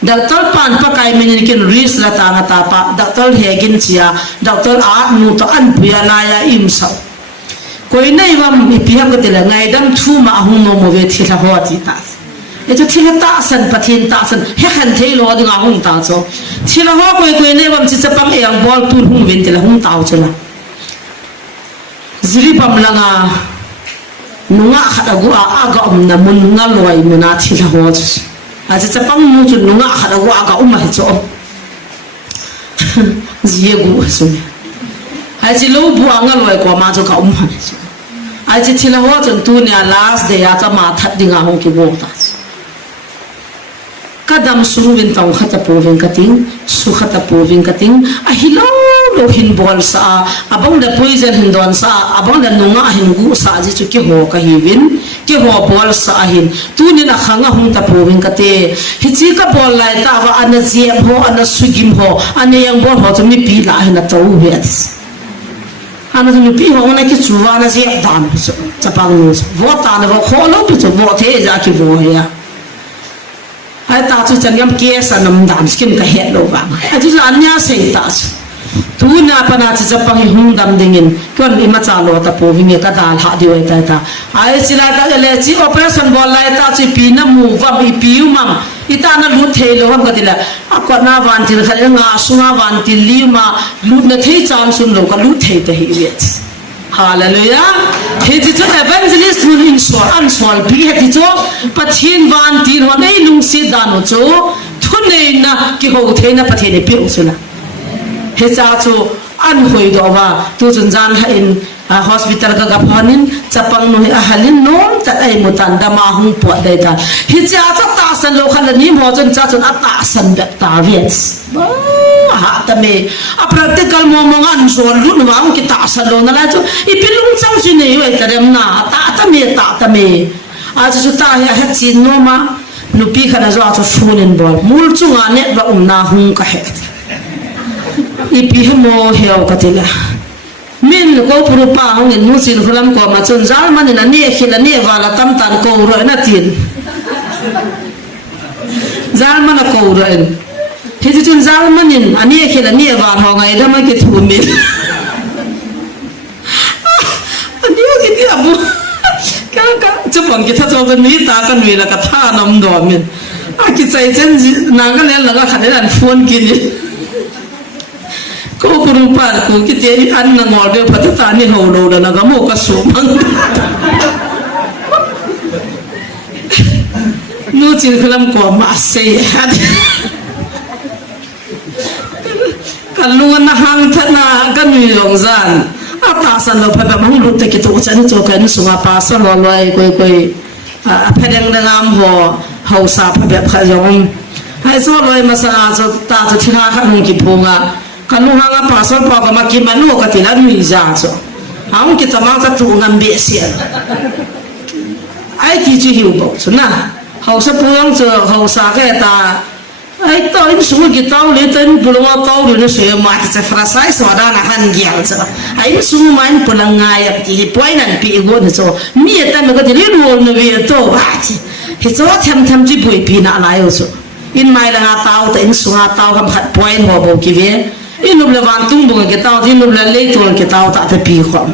da tol pan pa kai min kin ris la ta na ta pa da tol hegin chia da tol a nu to an puya na ya im sa koi nei wam mi pi ha ko te la ngai dam thu ma hu no mo ve thi la ho ti ta e chu thi ta san pathin ta san he khan thei lo ding a hung ta cho thi la ho koi nei wam chi cha pang yang bol tur hung ven te la hung tau chela zili pam langa nunga khadagu aga na mun nga loi muna thila ho a cha pang mu chu nunga khadagu aga umma he cho ziegu so a chi lo bu anga loi ko ma cho ka umma so a chi thila ho chon tu nya last day a cha ma that dinga hong ki bo ta kadam suruwin taw khata povin kating su khata povin kating a hilo lo hin bol sa abang da poison hin don sa abang da nunga hin gu sa ji chu ki ho ka hiwin ki ho bol sa hin tu ni na khanga hung ta povin kate hi chi ka bol lai ta wa ana jem ho ana sugim ho ana yang bol ho chu mi pi la hin na to we at ana mi pi ho na ki chuwa na je dan cha pang nu vo ta na vo kho lo pi chu vo the ja ki vo ya ai ta chu chan yam ke sa nam dam skin ka het lo wa ai chu anya sei ta tu na pa na chi chapang hung dam dingin kon i ma cha lo ta po winge ka dal ha di wai ta ai sila ta le chi operation bol lai ta chi pi na mu wa bi pi mam ita na lu thei lo ham ka dila akwa na van til kha nga sunga van til li ma lu na thei cham sun lo ka lu thei ta hi wet hallelujah he ji cho evangelist nu in so an sol bi he ti cho pathin van tin ho nei lung si da no cho thune na ki ho thei na pathin pi usula he cha cho an hoi do wa tu chun jan ha in hospital ka gaphanin chapang no a halin nom ta ai mutan da ma hung po dai ta hi cha cha ta san lo khan ni mo chun cha chun a ta san da ta viets ha ta me a practical mo mo ngan so lu no wang ki ta san lo na la chu I pilung chang su nei wai ta rem na ta me a chu ta ha chin no ma nu pi khana zo a chu phone in bol mul chu nga net wa na hung ka he ipi mo heo ka tila min ko puru pa hong in musin khulam ko ma chun zal man na ne khila ne wala tam tan ko ro na tin zal man ko ro en he chun zal man in ani khila ne wa ho ngai da ma ke thu min ani o ki abu ka จะบังกิท่าโจกันนี้ตากันมีแล้วก็ท่านำดอมินกิใจเจนนางก็เล่นแล้วก็ขันได้ดันฟอนกินก็ปรุปานกูกิเจอันนังอเดียวพัฒนานี่หัวโลแล้วนะก็โมกสูมังนู่นจินขลังกว่ามาเสียกันลุงนะฮังธนากันมีลงซันอาตาสันเราพยายามรู้แต่กิจวัตรนี้โจกันสุมาปาสลอลอยคุยพยายามงามหัวเฮาซาพยายามขยงให้สลอยมาสนาจะตาจะที่ราขันกิพงอ่ะกันลุงฮังปาสลปอกมากินมันนู่ก็ที่นั่นมีจ้าจ้ะฮังกิตมาจะถูกงานเบียเสียไอ้ที่จะหิวบ่สุนะเฮาสะพวงเจอเฮาซาแก่ตาไอ้ตัวอินสูงกี่ตัวเลยตัวอินปุ่นว่าตัวเลยสวยมากจะฟราไซส์ว่าด้านหันเกี่ยวจ้ะไอ้อินสูงมันปุ่นง่ายที่ป่วยนั่นปีกูนี่จ้ะมีแต่มันก็จะเรียนรู้ในวิธีตัวว่าที่ที่จ้ะทำจีป่วยปีน่าอะไรอยู่จ้ะอินไม่ละหาตัวแต่อินสูงหาตัวคำขัดป่วยหัวบุกี้เว้ยอินนุ่มเลวันตุ้งบุกกี่ตัวอินนุ่มเลเล่ตัวกี่ตัวแต่จะปีความ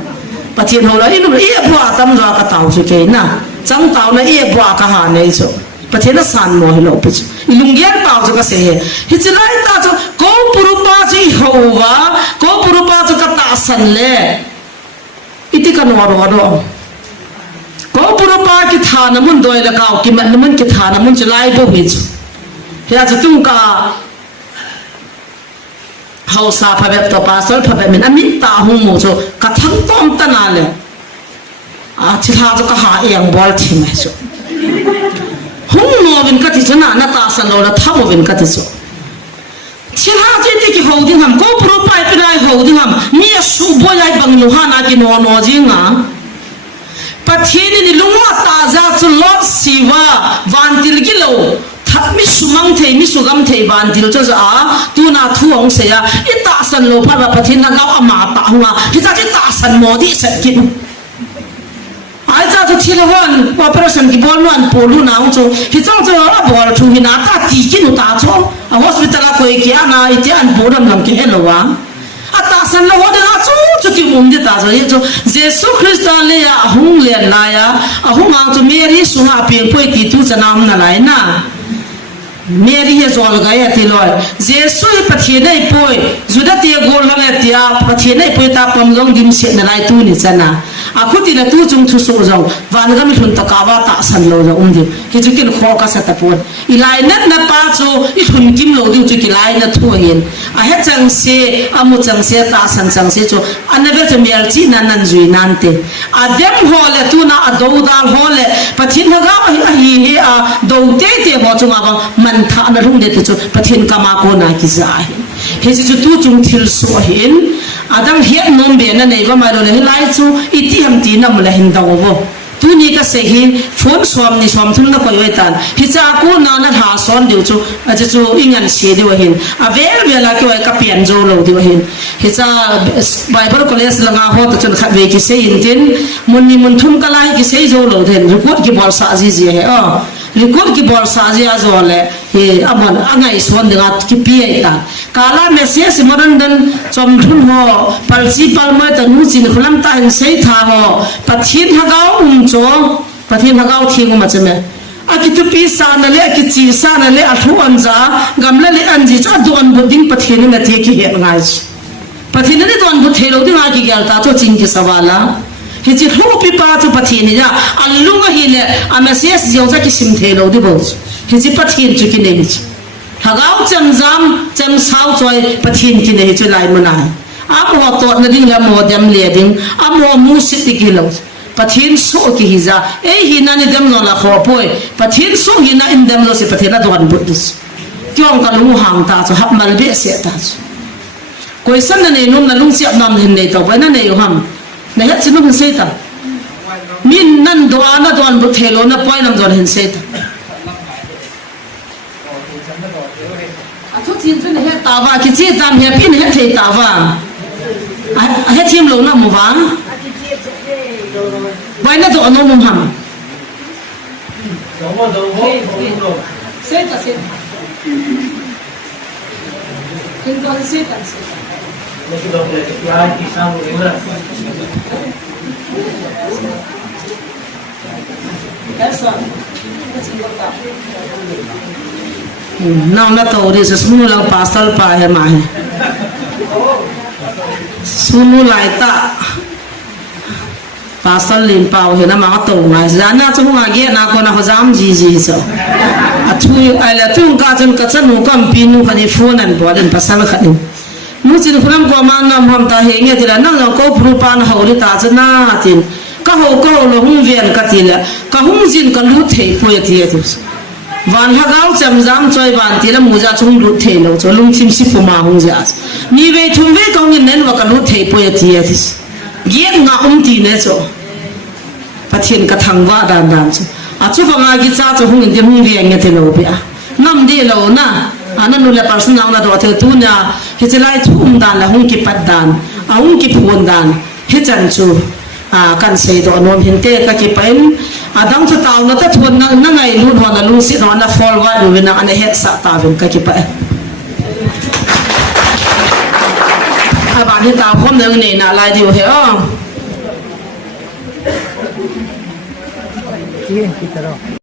ปะที่เราอินนุ่มเอี้ยบัวตั้มรักตัวสุดเก่งนะจังตัวนั้นเอี้ยบัวก็หาเนี่ยจ้ะประเทศนั้นสั่นโมหิโลปุจลุงเยี่ยมต่อจากเสียฮิจิไลต่อจากกูปรุปาจีหัวกูปรุปาจากตาสันเล่อิติกันวารวารกูปรุปาคิดฐานมันโดยละก้าวกิมันมันคิดฐานมันจะไล่บุบิจเฮียจะตุ้งกาเฮาซาพะแบบตัวปาสลพะแบบมันอมิตาหุงโมโจกระทั่งต้อมตนาเลยที่ท่าจะก็หาเอียงบอลทีมโจหุ่นโนวินกัติจนะนัตตาสันโลละทับวินกัติโจที่หาที่ที่เขาดิ้งหำก็ปรุปายเป็นไรเขาดิ้งหำมีสูบอยายบังยูฮานากินโนจิงอ่ะปะเทนี่นี่ลุงว่าตาจะจุลสิวะวันติลกิโลทับมิสุมังเทมิสุกัมเทวันติลจะจะตูนาทูองเสียอิตาสันโลพระปะเทนักเอาอามาตาหัวที่จะตาสันโมดิสักกินไอ้เจ้าที่ละวันว่าประชาชนที่บอลวันปูลูน้ำจูที่เจ้าจะว่าบอลชูหินาตาตีกินอุตาจูอ่ะฮอสพิทอลก็อีกอย่างนะอีกอย่างปูดำลำกินเอลวะอ่ะตาสันละวันนะจูที่มุมที่ตาจูยี่จูเยซูคริสต์เลยอ่ะหุ่งเลียนนายอ่ะหุ่งอ่างจูเมรีสุภาพเพียงป่วยที่ตูจะนำนั่นแหละนะเมรีจะจอลกายที่ลอยเยซูปฏิเนยป่วยจุดที่โกลลังเตียปฏิเนยป่วยตาปมลงดิมเสียนั่นแหละตูนี่จ้ะนะอาคุติละตูจงทุสโอจงวันก็มีคนตะกาวาตาสันโลจงดิฮิจุกินข้อกัสตะปวนอีไลนัดนับป้าจูอีทุนกิมโลดิจุกิไลนัดทั่วเห็นอาเฮจังเสียอามุจังเสียตาสันจังเสียจูอันนั้นก็จะมีอะไรที่นั่นจุยนั่นเตอาเดมฮอลเลตูน่าอาดูดาลฮอลเลปะทินฮะก็ฮีเฮอาดูเตเตหอจงอาบังมันท่านรุ่งเดตจูปะทินกามาโกนากิจายเฮจิจูจงทิลสวเห็นอาดังเฮียนมเบียนนั่นเองก็มาดูเลยไล่จูอิติฮัมตีนั่นมันเลยเห็นดาวบ่ตัวนี้ก็เสียหินฝนสวมนี่สวมทุ่งนักไปไว้ตันฮิจากูนานัดหาสอนเดียวจูอาจจะจูอิงันเสียดีกว่าเห็นอาเวลาก็ไว้กับเปลี่ยนโจโลดีกว่าเห็นฮิจาไบเบิลคอลเลจละงาหัวตัวจนขัดเวกิเสียหินทินมุนนี่มุนทุ่งก็ไล่กิเสียโจโลเห็นรุกวดกิบอลซาจีจีเหรอรุกวดกิบอลซาจีอาโจเลยเฮ้อามันอันไหนสวนเดือดกิเปียตันกาลาเมสเซียสมรันดันจอมทุ่งหัวปัลซีปัลเมตันหูจินขลังตาเห็นเสียท่าหัวปัทยินฮักเอาโจปฏิบัติเอาทิ้งมาจะไหมอากิตุปีสานเลยอากิจีสานเลยอาทุอันจ้ากำลังเลยอันจีจ้าดูอันบุดิ้งปฏิบัตินั่นที่กี่เหตุง่ายปฏิบัตินี่ดูอันบุเทโลดิ้งอากิเกลตาตัวจริงที่สวาละเฮจิรูปีป้าจะปฏิบัติเนี่ยอันลุงก็เห็นเลยอามาเสียสิ่งที่จะคิมเทโลดิ้งบ่เฮจิปฏิบัติจุกินเองถ้าเอาจำจำสาวจอยปฏิบัติกินเองจะไล่มันได้อามัวตัวนั่นดิ้งละมัวดำเลี้ยดิ้งอามัวมูสิติกิโลปฏินสุกิฮิซาหินันเดมโนละขอป่วยปฏินสุหินันเดมโนสิปฏินัดวันบุตรที่องกันลุงห่างตาจะหับมันเบียเสียตาคุยสันนั่นเองนุ่มนั่นลุงเสียบนำเห็นในตัวไว้นั่นเองฮัมในฮัตสินุ่มเสียตามินนั่นดวานัดวันบุตรเฮโลนับไว้นั่งดวนเห็นเสียตาทุกทีจุนเฮตาว่าคิดจีตามเฮปินเฮเทตาว่าเฮทีมลงน้ำมัวไว้นั่นตัวอนุมุมหัมเสร็จแล้วเสร็จถึงตอนเสร็จแล้วไม่คิดว่าจะย้ายที่สร้างเรื่อง nào na tàu đi sunu lang pasal pa hay mà sunu lại ta pasal lim pau hay na mga tàu ngay zana chung nga ge na ko na ko jam ji so athui ala tung ka chân nu kam pinu khani phone an bolen pasal khani nu chin khulam ko ma nam ham ta he nge tila nang ko prupa na holi ta chana tin ka ho lo hung vian ka tila ka hung jin ka lu thei po ya ti van ha gao cham jam choi van tila muja chung lu thei lo cho lung chim si pu ma hung ja ni ve thum ve ka ngin nen wa ka lu thei po ya ti giat nga ti ne cho pathian ka thang wa dan cho a chu fa nga gi cha cho hung in hung vian nge te lo bia nam de lo na anan nu la personal na do the tu na hi chelai thum dan la hung ki pat dan a hung ki phun dan hi chan chu kan sei do nom hin te ka ki pen adang chu taw na ta thun na ngai lu ho na lu si no na forward lu na an het sa ta vin ka ki pa ba hi ta khom nang ne na lai diu he o